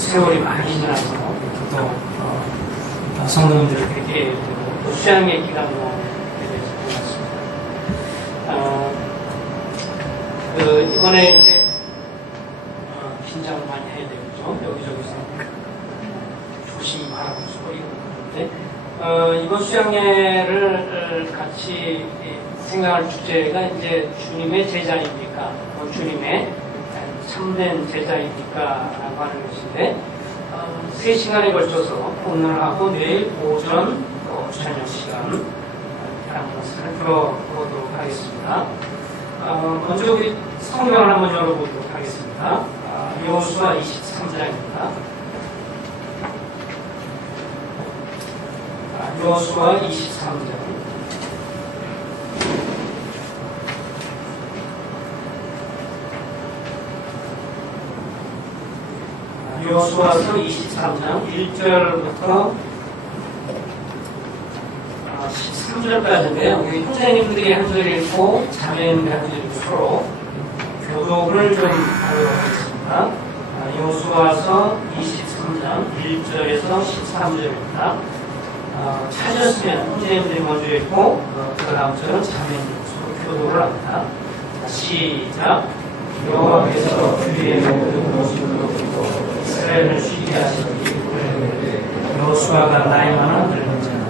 세월이 많이 지나서 또 성도님들에게 되고 또 수양의 기간도 되어진 것 같습니다. 이번에 이제 긴장을 많이 해야 되겠죠. 여기저기서 조심하라고 소리가 나는데 이번 수양회를 같이 생각할 주제가 이제 주님의 제자입니까? 주님의 참된 제자입니까? 라고 하는 것인데 3시간에 걸쳐서 오늘하고 내일 오전 저녁 시간 라는 것을 들어보도록 하겠습니다. 먼저 우리 성경을 한번 열어보도록 하겠습니다. 여호수아 23장입니다. 여호수아 23장. 여호수아서 23장 1절부터 13절까지인데요. 형제님들이 한 절 읽고 자매님들이 한 절 읽고 서로 교독을 좀 하도록 하겠습니다. 여호수아서 23장 1절에서 13절입니다. 찾으셨으면 형제님들이 먼저 읽고 그 다음 절은 자매님들이 서로 교독을 합니다. 시작. 여호와께서 주의 모든 모습으로 이스라엘을 쉬게 하시기 여호수아가 나이 많아 늙은 자는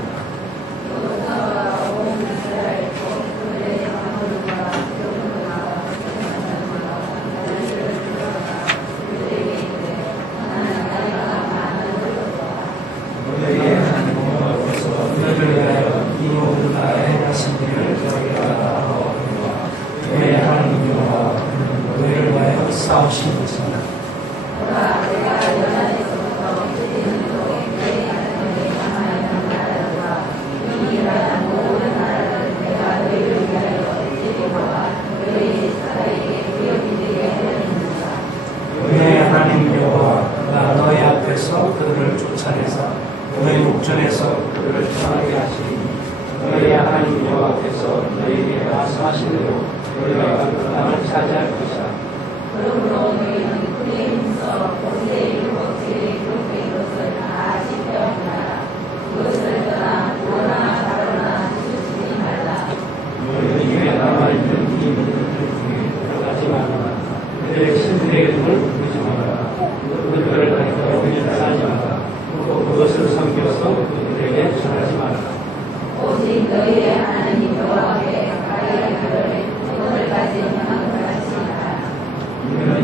너희에게 하나님 여호와께서 너희를 위하여 이 모든 나라에 하신 일을 너희가 알아오리라. 너희의 하나님 여호와 너희를 위하여 싸우신 것입니다. 너희의 하나님 여호와가 너희 앞에서 그들을 쫓아내서 너희 목전에서 그들을 떠나게 하시니 너희의 하나님 여호와께서 너희에게 말씀하신 대로 너희가 그 땅을 차지할 것이다. 그러므로 너희는 그의 힘써 본세의 일곱째의 그룹의 것을 다 지켜온다. 그것을 떠나 오나 다르나 지키지 말라. 너희는 입에 남아있는 이 문들 중에 들어가지 말라. 그들의 신들에게 등을 부르지 말라. 그들을 가리켜 밀사하지 말라. 또 그것을 섬겨서 그들에게 전하지 말라. 오직 너희의 하나님 여호와께 가까이 하려니 오늘까지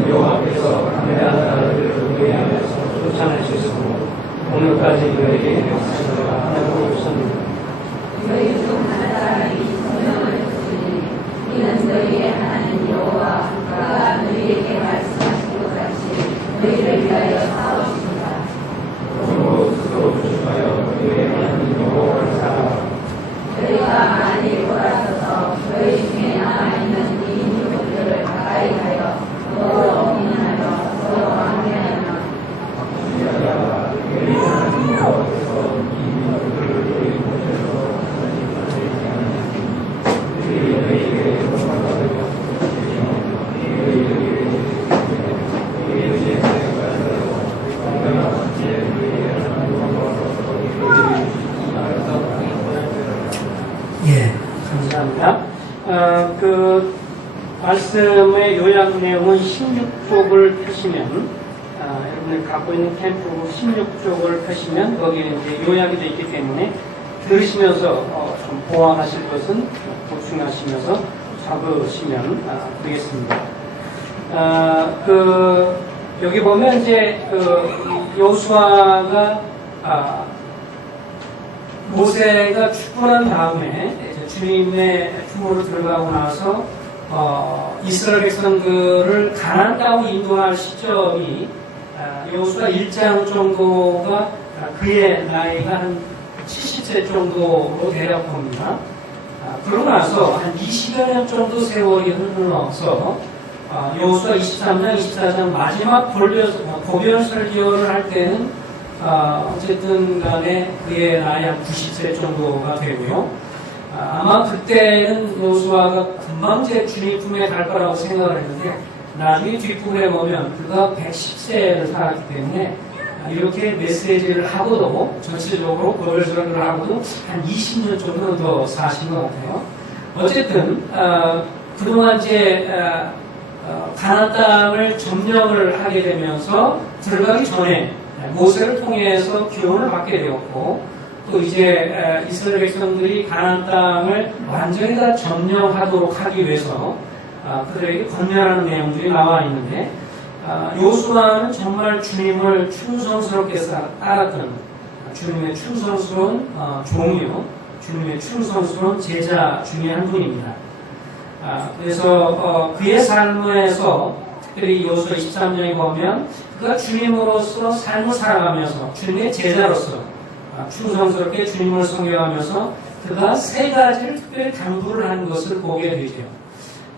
여호와께서 강대한 나라를 의뢰하면서 쫓아내셨으므로 오늘까지 너에게 역사가 하나도 없었느니라. 너희 중 한 사람이 성명을 주시니 이는 너희의 하나님 여호와가 너희에게 말씀하신 것 같이 너희를 위하여 싸우십니다. 그러므로 스스로 조심하여 너희의 하나님 여호와를 사랑하라. 너희가 만일 돌아서서 너희 중에 남아있는 이 민족들을 가까이 하여 서로 언민하여 서로 왕래하며 예, 감사합니다. 그 말씀의 요약 내용은 16쪽을 펴시면 여러분이 갖고 있는 캠프 16쪽을 펴시면 거기에 이제 요약이 되어 있기 때문에 들으시면서 좀 보완하실 것은 보충하시면서 적으시면 되겠습니다. 여기 보면 이제 여호수아가 모세가 출근한 다음에 주님의 품으로 들어가고 나서 이스라엘 백성들을 가나안 땅으로 인도할 시점이 여호수아 1장 정도가 그의 나이가 한 70세 정도로 대략 봅니다. 그러고 나서 한 20여 년 정도 세월이 흘러서 여호수아 23장, 24장 마지막 보변 설교를 할 때는 어쨌든 간에 그의 나이 한 90세 정도가 되고요. 아마 그때는 여호수아가 금방 제 주님 품에 갈 거라고 생각을 했는데 나중에 뒷부분에 보면 그가 110세를 살았기 때문에 이렇게 메시지를 하고도 전체적으로 고별선언을 하고도 한 20년 정도 더 사신 것 같아요. 어쨌든 그동안 이제 가나안 땅을 점령을 하게 되면서 들어가기 전에 모세를 통해서 교훈을 받게 되었고 또 이제 이스라엘 백성들이 가나안 땅을 완전히 다 점령하도록 하기 위해서 그들에게 권면하는 내용들이 나와 있는데 요수아는 정말 주님을 충성스럽게 따랐던 주님의 충성스러운 종이요 주님의 충성스러운 제자 중에 한 분입니다. 그래서 그의 삶에서 특별히 요수아 23장에 보면 그가 주님으로서 삶을 살아가면서 주님의 제자로서 충성스럽게 주님을 섬겨가면서 그가 세 가지를 특별히 당부를 하는 것을 보게 되죠.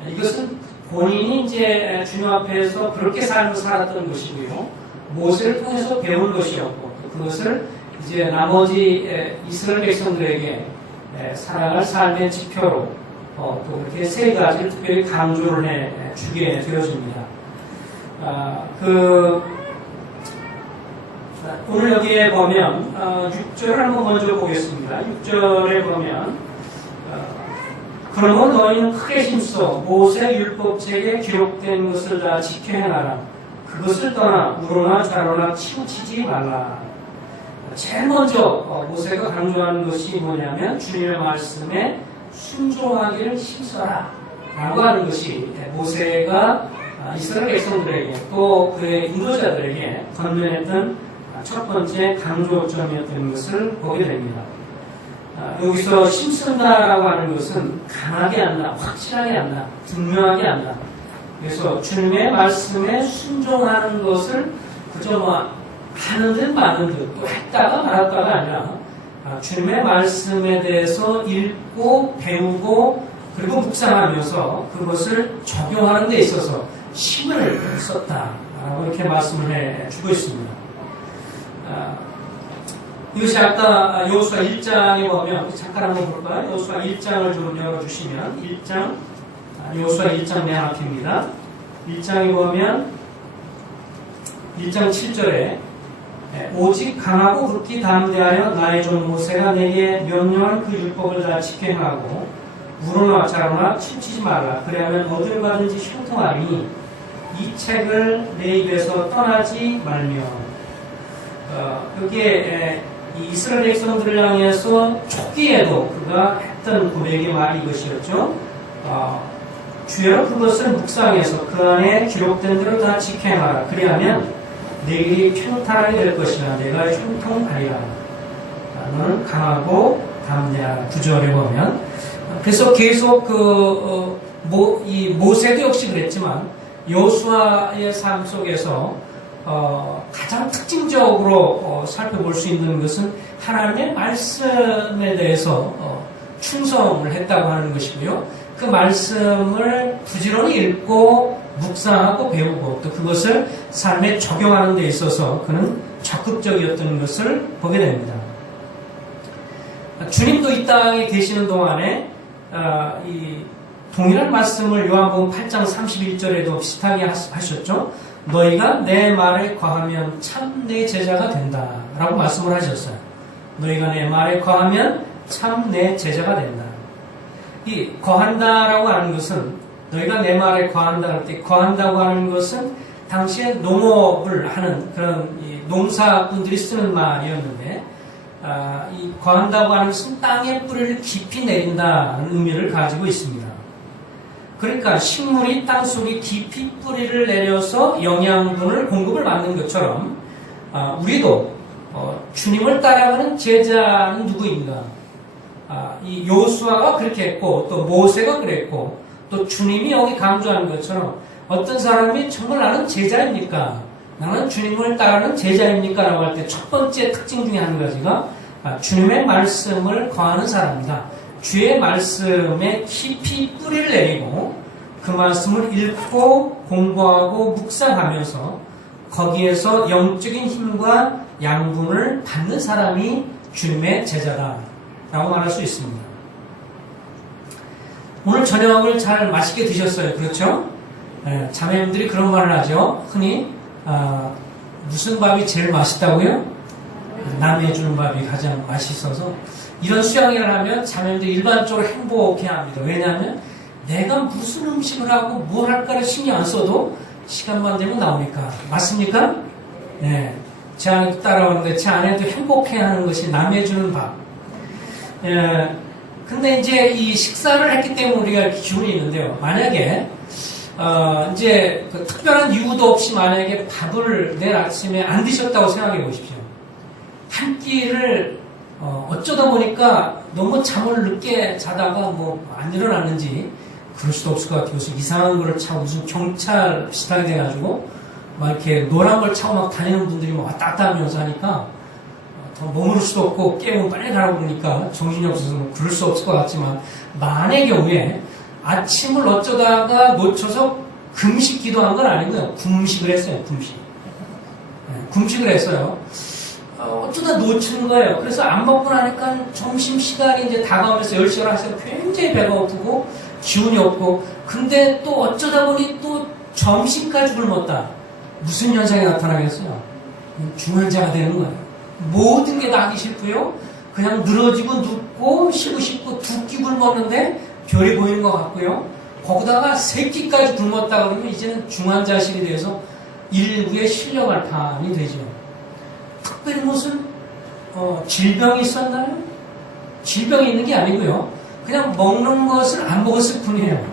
이것은 본인이 이제 주님 앞에서 그렇게 삶을 살았던 것이고요. 모세를 통해서 배운 것이었고 그것을 이제 나머지 이스라엘 백성들에게 살아갈 삶의 지표로 또 그렇게 세 가지를 특별히 강조를 해 주게 되어집니다. 오늘 여기에 보면 6절을 한번 먼저 보겠습니다. 6절에 보면 그러므로 너희는 크게 힘써 모세 율법책에 기록된 것을 다 지켜 행하라. 그것을 떠나 우로나 좌로나 치우치지 말라. 제일 먼저 모세가 강조하는 것이 뭐냐면 주님의 말씀에 순종하기를 힘써라 라고 하는 것이 모세가 이스라엘 백성들에게 또 그의 인도자들에게 건면했던 첫 번째 강조점이었던 것을 보게 됩니다. 여기서 힘쓴다라고 하는 것은 강하게 한다, 확실하게 한다, 분명하게 한다. 그래서 주님의 말씀에 순종하는 것을 그저 하는 듯 마는 듯 또 했다가 말았다가 아니라 주님의 말씀에 대해서 읽고 배우고 그리고 묵상하면서 그것을 적용하는 데 있어서 힘을 썼다라고 이렇게 말씀을 해주고 있습니다. 이것이 아까 여호수아 1장에 보면 잠깐 한번 볼까요? 여호수아 1장을 좀 열어주시면 1장 여호수아 1장 맨 앞입니다. 1장에 보면 1장 7절에 오직 강하고 극히 담대하여 나의 종 모세가 내게 명령한 그 율법을 다 지켜 행하고 우로나 좌로나 치우치지 말라. 그래야면 어딜 가든지 형통하리니 이 책을 내 입에서 떠나지 말며. 여기에 이 이스라엘 백성들을 향해서 초기에도 그가 했던 고백의 말이 이것이었죠. 주여 그것을 묵상해서 그 안에 기록된 대로 다 지켜 행하라. 그리하면 내 길이 평탄하게 될 것이나 내가 형통하리라. 너는 강하고 담대하라. 9절에 보면 그래서 계속 이 모세도 역시 그랬지만 여호수아의 삶 속에서 가장 특징적으로 살펴볼 수 있는 것은 하나님의 말씀에 대해서 충성을 했다고 하는 것이고요. 그 말씀을 부지런히 읽고 묵상하고 배우고 또 그것을 삶에 적용하는 데 있어서 그는 적극적이었던 것을 보게 됩니다. 주님도 이 땅에 계시는 동안에 이 동일한 말씀을 요한복음 8장 31절에도 비슷하게 하셨죠. 너희가 내 말에 거하면 참 내 제자가 된다 라고 말씀을 하셨어요. 너희가 내 말에 거하면 참 내 제자가 된다. 이 거한다라고 하는 것은 너희가 내 말에 거한다 할 때 거한다고 하는 것은 당시에 농업을 하는 그런 농사꾼들이 쓰는 말이었는데 이 거한다고 하는 것은 땅에 뿌리를 깊이 내린다는 의미를 가지고 있습니다. 그러니까 식물이 땅속에 깊이 뿌리를 내려서 영양분을 공급을 받는 것처럼 우리도 주님을 따라가는 제자는 누구인가? 이 여호수아가 그렇게 했고 또 모세가 그랬고 또 주님이 여기 강조하는 것처럼 어떤 사람이 정말 나는 제자입니까? 나는 주님을 따르는 제자입니까? 라고 할 때 첫 번째 특징 중에 한 가지가 주님의 말씀을 거하는 사람이다. 주의 말씀에 깊이 뿌리를 내리고 그 말씀을 읽고 공부하고 묵상하면서 거기에서 영적인 힘과 양분을 받는 사람이 주님의 제자다 라고 말할 수 있습니다. 오늘 저녁을 잘 맛있게 드셨어요. 그렇죠? 자매님들이 그런 말을 하죠. 흔히 무슨 밥이 제일 맛있다고요? 남이 주는 밥이 가장 맛있어서 이런 수양회를 하면 자매님들 일반적으로 행복해합니다. 왜냐하면 내가 무슨 음식을 하고 뭘 할까를 신경 안 써도 시간만 되면 나오니까. 맞습니까? 네. 제 아내도 따라오는데 제 아내도 행복해하는 것이 남이 주는 밥. 근데 이제 이 식사를 했기 때문에 우리가 이렇게 기운이 있는데요. 만약에 이제 그 특별한 이유도 없이 만약에 밥을 내일 아침에 안 드셨다고 생각해 보십시오. 한 끼를 어쩌다 보니까 너무 잠을 늦게 자다가 뭐 안 일어났는지 그럴 수도 없을 것 같아요. 그래서 이상한 거를 차고 무슨 경찰 비슷하게 돼가지고 막 이렇게 노란 걸 차고 막 다니는 분들이 막 왔다 갔다 하면서 하니까 더 머무를 수도 없고 깨우면 빨리 가라고 그러니까 정신이 없어서 뭐 그럴 수 없을 것 같지만 만의 경우에 아침을 어쩌다가 놓쳐서 금식 기도한 건 아니고요. 금식을 했어요. 금식을 했어요. 어쩌다 놓친 거예요. 그래서 안 먹고 나니까 점심시간이 이제 다가오면서 10시를 하셔서 굉장히 배가 고프고 기운이 없고 근데 또 어쩌다 보니 또 점심까지 굶었다. 무슨 현상이 나타나겠어요? 중환자가 되는 거예요. 모든 게 다 하기 싫고요. 그냥 늘어지고 눕고 쉬고 싶고 두 끼 굶었는데 별이 보이는 것 같고요. 거기다가 세 끼까지 굶었다 그러면 이제는 중환자실이 돼서 일부에 실려갈 판이 되죠. 특별히 무슨 질병이 있었나요? 질병이 있는 게 아니고요. 그냥 먹는 것을 안 먹었을 뿐이에요.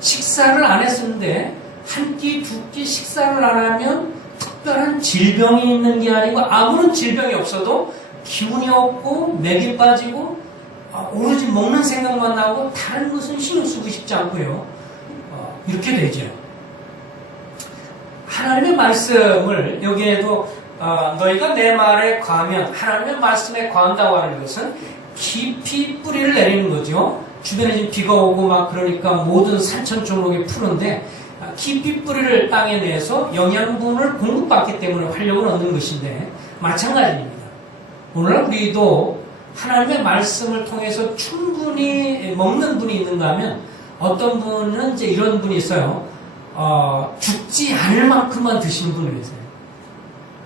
식사를 안 했었는데 한 끼, 두 끼 식사를 안 하면 특별한 질병이 있는 게 아니고 아무런 질병이 없어도 기운이 없고 맥이 빠지고 오로지 먹는 생각만 나고 다른 것은 신경 쓰고 싶지 않고요. 이렇게 되죠. 하나님의 말씀을 여기에도 너희가 내 말에 과하면 하나님의 말씀에 과한다고 하는 것은 깊이 뿌리를 내리는 거죠. 주변에 지금 비가 오고 막 그러니까 모든 산천 종록이 푸는데 깊이 뿌리를 땅에 내서 영양분을 공급받기 때문에 활력을 얻는 것인데 마찬가지입니다. 오늘날 우리도 하나님의 말씀을 통해서 충분히 먹는 분이 있는가 하면 어떤 분은 이제 이런 분이 있어요. 죽지 않을 만큼만 드시는 분이 계세요.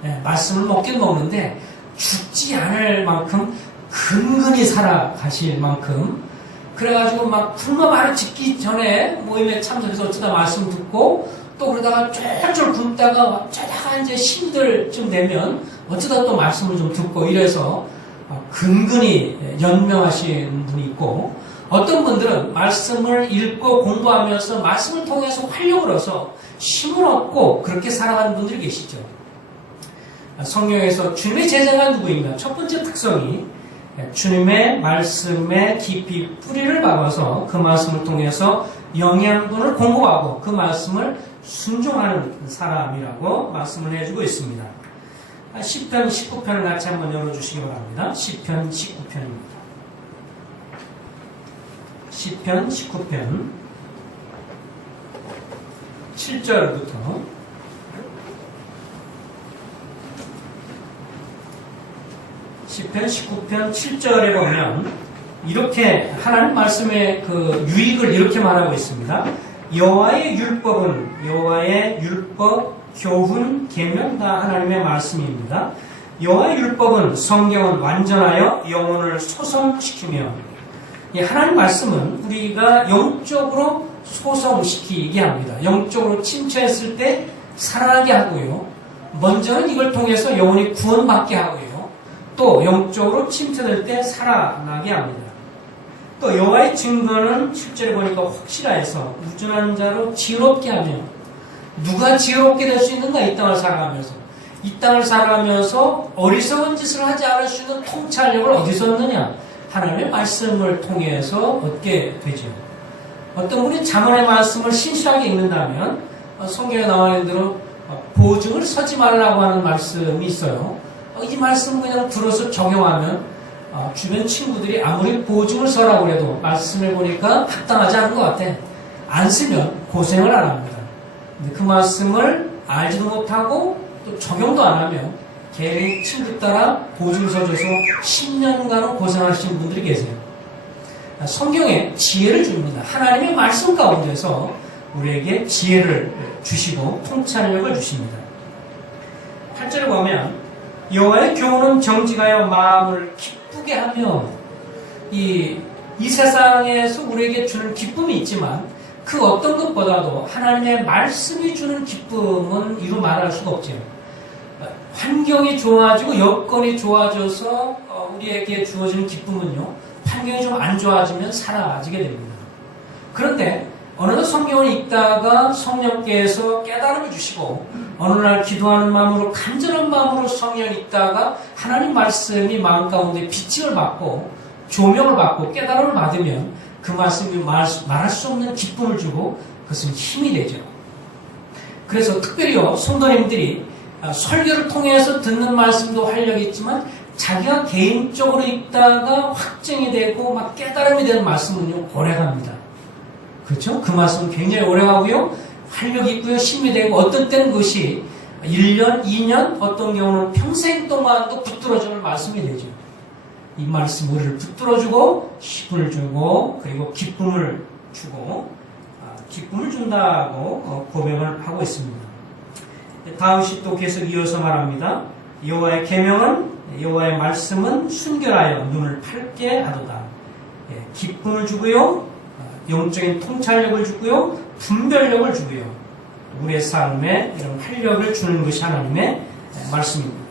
네, 말씀을 먹긴 먹는데 죽지 않을 만큼 근근히 살아가실 만큼 그래가지고 막 굶어 말을 짓기 전에 모임에 참석해서 어쩌다 말씀 듣고 또 그러다가 쫄쫄 굶다가 어쩌다가 이제 힘들쯤 되면 어쩌다 또 말씀을 좀 듣고 이래서 근근히 연명하신 분이 있고 어떤 분들은 말씀을 읽고 공부하면서 말씀을 통해서 활력을 얻어서 힘을 얻고 그렇게 살아가는 분들이 계시죠. 성경에서 주님의 제자가 누구인가? 첫 번째 특성이 주님의 말씀에 깊이 뿌리를 박아서 그 말씀을 통해서 영양분을 공급하고 그 말씀을 순종하는 사람이라고 말씀을 해주고 있습니다. 시편 19편을 같이 한번 열어주시기 바랍니다. 시편 19편입니다. 시편 19편 7절부터 시편 19편 7절에 보면 이렇게 하나님 말씀의 그 유익을 이렇게 말하고 있습니다. 여호와의 율법은 여호와의 율법, 교훈, 계명 다 하나님의 말씀입니다. 여호와의 율법은 성경은 완전하여 영혼을 소성시키며 하나님 말씀은 우리가 영적으로 소성시키게 합니다. 영적으로 침체했을 때 살아나게 하고요. 먼저는 이걸 통해서 영혼이 구원받게 하고요. 또 영적으로 침체될 때 살아나게 합니다. 또 여호와의 증거는 실제로 보니까 확실하여서 우둔한 자로 지혜롭게 하며 누가 지혜롭게 될 수 있는가? 이 땅을 살아가면서 이 땅을 살아가면서 어리석은 짓을 하지 않을 수 있는 통찰력을 어디서 얻느냐? 하나님의 말씀을 통해서 얻게 되죠. 어떤 분이 잠언의 말씀을 신실하게 읽는다면 성경에 나와 있는 대로 보증을 서지 말라고 하는 말씀이 있어요. 이 말씀 그냥 들어서 적용하면 주변 친구들이 아무리 보증을 서라고 해도 말씀을 보니까 합당하지 않은 것 같아. 안 쓰면 고생을 안 합니다. 근데 그 말씀을 알지도 못하고 또 적용도 안 하면 걔의 친구 따라 보증 서줘서 10년간은 고생하시는 분들이 계세요. 성경에 지혜를 줍니다. 하나님의 말씀 가운데서 우리에게 지혜를 주시고 통찰력을 주십니다. 8절에 보면 여호와의 교훈은 정직하여 마음을 기쁘게 하며 이 세상에서 우리에게 주는 기쁨이 있지만 그 어떤 것보다도 하나님의 말씀이 주는 기쁨은 이루 말할 수가 없죠. 환경이 좋아지고 여건이 좋아져서 우리에게 주어지는 기쁨은요, 환경이 좀 안 좋아지면 사라지게 됩니다. 그런데 어느덧 성경을 읽다가 성령께서 깨달음을 주시고 어느 날 기도하는 마음으로 간절한 마음으로 성경을 읽다가 하나님 말씀이 마음 가운데 빛을 받고 조명을 받고 깨달음을 받으면 그 말씀이 말할 수 없는 기쁨을 주고 그것은 힘이 되죠. 그래서 특별히요, 성도님들이 설교를 통해서 듣는 말씀도 활력이 있지만 자기가 개인적으로 읽다가 확증이 되고 막 깨달음이 되는 말씀은요, 오래갑니다. 그렇죠? 그 말씀은 굉장히 오래가고요, 활력이 있고요, 힘이 되고 어떤 때는 그것이 1년, 2년, 어떤 경우는 평생 동안도 붙들어주는 말씀이 되죠. 이 말씀 우리를 붙들어주고 힘을 주고 그리고 기쁨을 주고 기쁨을 준다고 고백을 하고 있습니다. 다윗이 또 계속 이어서 말합니다. 여호와의 계명은 여호와의 말씀은 순결하여 눈을 밝게 하도다. 기쁨을 주고요, 영적인 통찰력을 주고요, 분별력을 주고요, 우리의 삶에 이런 활력을 주는 것이 하나님의 말씀입니다.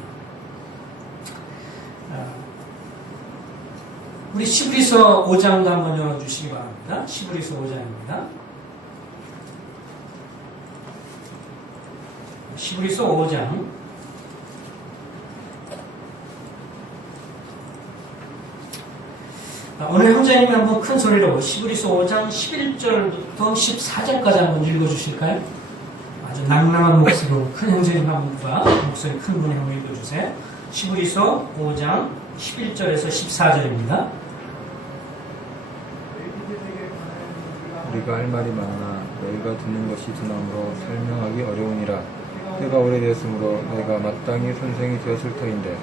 우리 시브리서 5장도 한번 열어주시기 바랍니다. 시브리서 5장입니다. 시브리서 5장. 오늘 형제님이 한번 큰 소리로 시브리서 5장 11절부터 14절까지 한번 읽어주실까요? 아주 낭낭한 목소리로 큰 형제님 한 분과 목소리 큰 분이 한번 읽어주세요. 시브리서 5장 11절에서 14절입니다. 우리가 할 말이 많으나 너희가 듣는 것이 두나무로 설명하기 어려우니라. 때가 오래되었으므로 내가 마땅히 선생이 되었을 터인데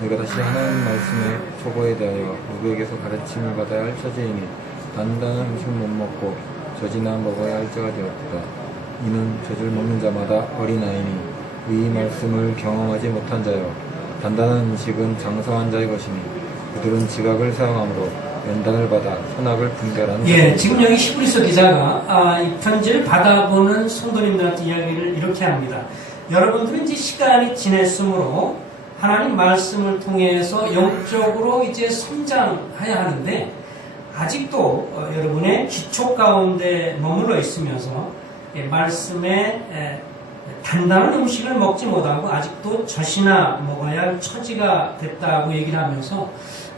내가 다시 하나님 말씀의 초보에 대하여 누구에게서 가르침을 받아야 할 처지이니 단단한 음식은 못 먹고 젖이나 먹어야 할 자가 되었다. 이는 젖을 먹는 자마다 어린아이니 이 말씀을 경험하지 못한 자요, 단단한 음식은 장성한 자의 것이니 그들은 지각을 사용함으로 연단을 받아 선악을 분별하는 예, 지금 여기 히브리서 기자가 이 편지를 받아보는 성도님들한테 이야기를 이렇게 합니다. 여러분들은 이제 시간이 지냈으므로 하나님 말씀을 통해서 영적으로 이제 성장해야 하는데 아직도 여러분의 기초 가운데 머물러 있으면서 말씀에 단단한 음식을 먹지 못하고 아직도 젖이나 먹어야 할 처지가 됐다고 얘기를 하면서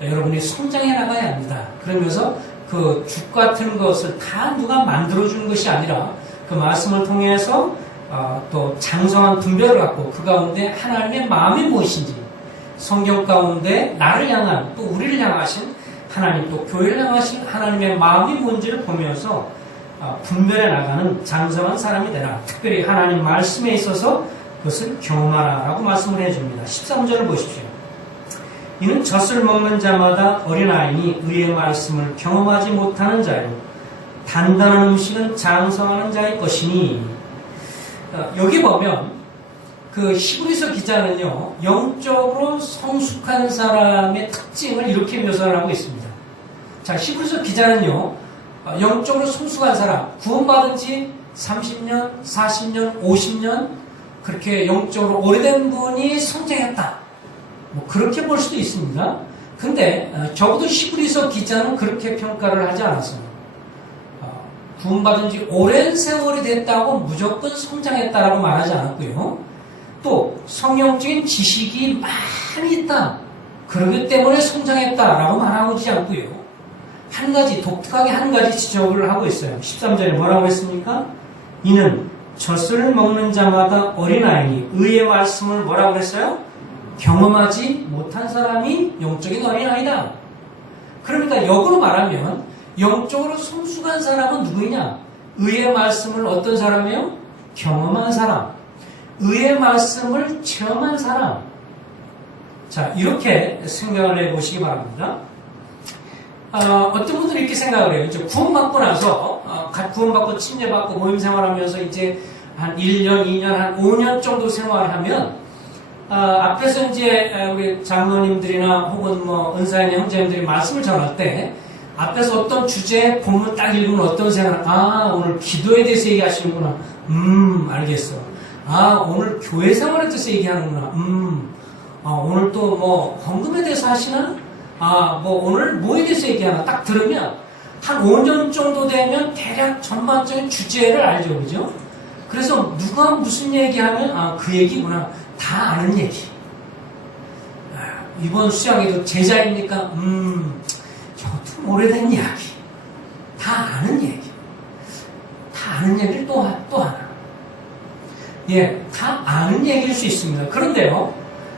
여러분이 성장해 나가야 합니다. 그러면서 그 죽 같은 것을 다 누가 만들어주는 것이 아니라 그 말씀을 통해서 또 장성한 분별을 갖고 그 가운데 하나님의 마음이 무엇인지 성경 가운데 나를 향한 또 우리를 향하신 하나님 또 교회를 향하신 하나님의 마음이 뭔지를 보면서 분별해 나가는 장성한 사람이 되라. 특별히 하나님 말씀에 있어서 그것을 경험하라 라고 말씀을 해줍니다. 13절을 보십시오. 이는 젖을 먹는 자마다 어린아이니 의의 말씀을 경험하지 못하는 자요, 단단한 음식은 장성하는 자의 것이니. 여기 보면 그 히브리서 기자는요, 영적으로 성숙한 사람의 특징을 이렇게 묘사를 하고 있습니다. 자, 히브리서 기자는요, 영적으로 성숙한 사람, 구원받은 지 30년, 40년, 50년 그렇게 영적으로 오래된 분이 성장했다. 뭐 그렇게 볼 수도 있습니다. 근데 적어도 히브리서 기자는 그렇게 평가를 하지 않았어요. 구원받은 지 오랜 세월이 됐다고 무조건 성장했다라고 말하지 않았고요. 또 성경적인 지식이 많이 있다, 그러기 때문에 성장했다라고 말하지 않고요. 한 가지, 독특하게 한 가지 지적을 하고 있어요. 13절에 뭐라고 했습니까? 이는 젖을 먹는 자마다 어린아이니 의의 말씀을 뭐라고 했어요? 경험하지 못한 사람이 영적인 어린아이다. 그러니까 역으로 말하면 영적으로 성숙한 사람은 누구냐? 의의 말씀을 어떤 사람이에요? 경험한 사람. 의의 말씀을 체험한 사람. 자, 이렇게 생각을 해보시기 바랍니다. 어떤 분들이 이렇게 생각을 해요. 이제 구원받고 나서, 구원받고 침례받고 모임 생활하면서 이제 한 1년, 2년, 한 5년 정도 생활을 하면, 앞에서 이제 우리 장로님들이나 혹은 뭐 은사인 형제님들이 말씀을 전할 때 앞에서 어떤 주제 본문 딱 읽으면 어떤 생각, 오늘 기도에 대해서 얘기하시는구나. 알겠어. 오늘 교회 생활에 대해서 얘기하는구나. 오늘 또 뭐 헌금에 대해서 하시나? 뭐 오늘 뭐에 대해서 얘기하나? 딱 들으면 한 5년 정도 되면 대략 전반적인 주제를 알죠, 그죠? 그래서 누가 무슨 얘기하면 그 얘기구나. 다 아는 얘기. 이번 수양에도 제자입니까? 저도 오래된 이야기. 다 아는 얘기. 다 아는 얘기를 또 하나. 예, 다 아는 얘기일 수 있습니다. 그런데요,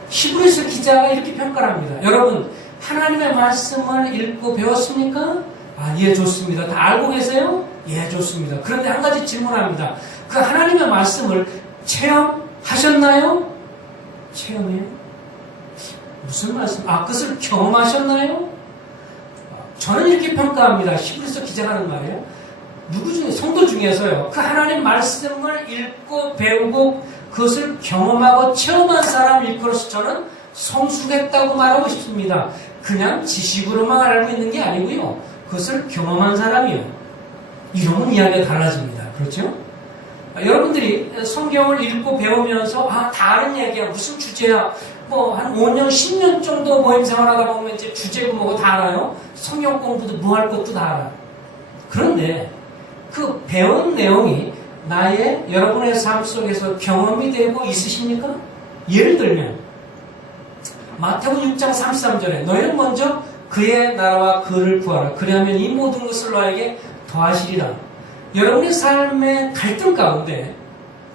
히브리서 기자가 이렇게 평가를 합니다. 여러분, 하나님의 말씀을 읽고 배웠습니까? 예, 좋습니다. 다 알고 계세요? 예, 좋습니다. 그런데 한 가지 질문합니다. 그 하나님의 말씀을 체험하셨나요? 체험이요? 무슨 말씀? 그것을 경험하셨나요? 저는 이렇게 평가합니다. 히브리서 기자가 하는 말이에요. 누구 중에, 성도 중에서요, 그 하나님 말씀을 읽고 배우고 그것을 경험하고 체험한 사람을 일컬어서 저는 성숙했다고 말하고 싶습니다. 그냥 지식으로만 알고 있는 게 아니고요. 그것을 경험한 사람이요. 이러면 이야기가 달라집니다. 그렇죠? 여러분들이 성경을 읽고 배우면서 다 아는 얘기야. 무슨 주제야. 뭐 한 5년, 10년 정도 모임 생활하다 보면 이제 주제고 뭐고 다 알아요. 성경 공부도 뭐 할 것도 다 알아. 그런데 그 배운 내용이 여러분의 삶 속에서 경험이 되고 있으십니까? 예를 들면 마태복음 6장 33절에 너희는 먼저 그의 나라와 그를 구하라. 그리하면 이 모든 것을 너에게 더하시리라. 여러분의 삶의 갈등 가운데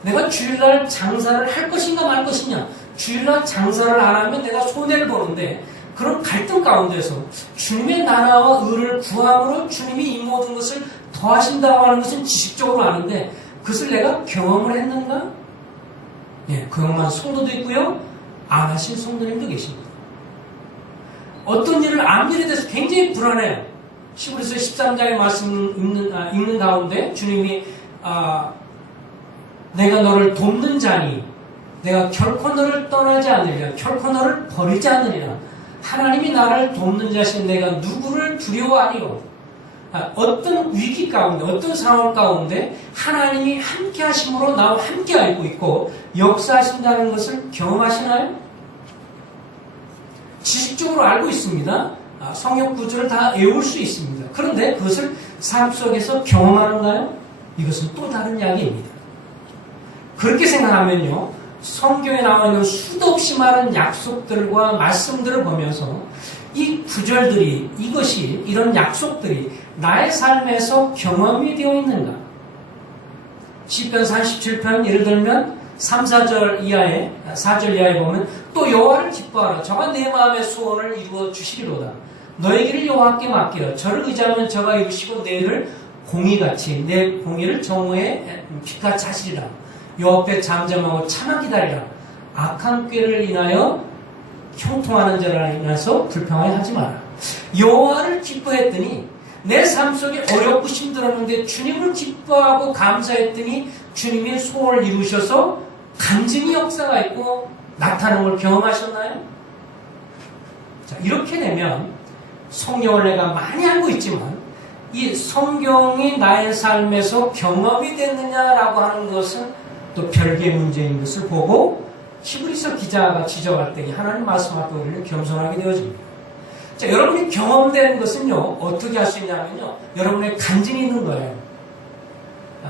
내가 주일날 장사를 할 것인가 말 것이냐, 주일날 장사를 안 하면 내가 손해를 보는데, 그런 갈등 가운데서 주님의 나라와 의를 구함으로 주님이 이 모든 것을 더하신다고 하는 것은 지식적으로 아는데 그것을 내가 경험을 했는가? 예, 경험한 성도도 있고요, 안 하신 성도님도 계십니다. 어떤 일을 안 일에 대해서 굉장히 불안해요. 히브리서 13장의 말씀 읽는 가운데 주님이 내가 너를 돕는 자니 내가 결코 너를 떠나지 않으리라, 결코 너를 버리지 않으리라. 하나님이 나를 돕는 자신 내가 누구를 두려워하리요. 어떤 위기 가운데, 어떤 상황 가운데 하나님이 함께 하심으로 나와 함께 알고 있고 역사하신다는 것을 경험하시나요? 지식적으로 알고 있습니다. 성역 구절을 다 외울 수 있습니다. 그런데 그것을 삶 속에서 경험하는가요? 이것은 또 다른 이야기입니다. 그렇게 생각하면요, 성경에 나와 있는 수도 없이 많은 약속들과 말씀들을 보면서 이 구절들이, 이런 약속들이 나의 삶에서 경험이 되어 있는가? 시편 47편 예를 들면 3, 4절 이하에 보면 또 여호와를 기뻐하라. 저가 내 마음의 소원을 이루어 주시리로다. 너의 길을 여호와께 맡기라. 저를 의지하면 저가 이루시고 내 일을 공의같이, 내 공의를 정오에 빛같이 하시리라. 여호와 앞에 잠잠하고 참아 기다리라. 악한 꾀를 인하여 형통하는 자를 인해서 불평하게 하지 마라. 여호와를 기뻐했더니 내 삶 속에 어렵고 힘들었는데 주님을 기뻐하고 감사했더니 주님이 소원을 이루셔서 간증의 역사가 있고 나타나는 걸 경험하셨나요? 자, 이렇게 되면 성경을 내가 많이 알고 있지만 이 성경이 나의 삶에서 경험이 됐느냐라고 하는 것은 또 별개의 문제인 것을 보고 히브리서 기자가 지적할 때 하나님 말씀 앞에 우리는 겸손하게 되어집니다. 자, 여러분이 경험된 것은요, 어떻게 할 수 있냐면요, 여러분의 간증이 있는 거예요.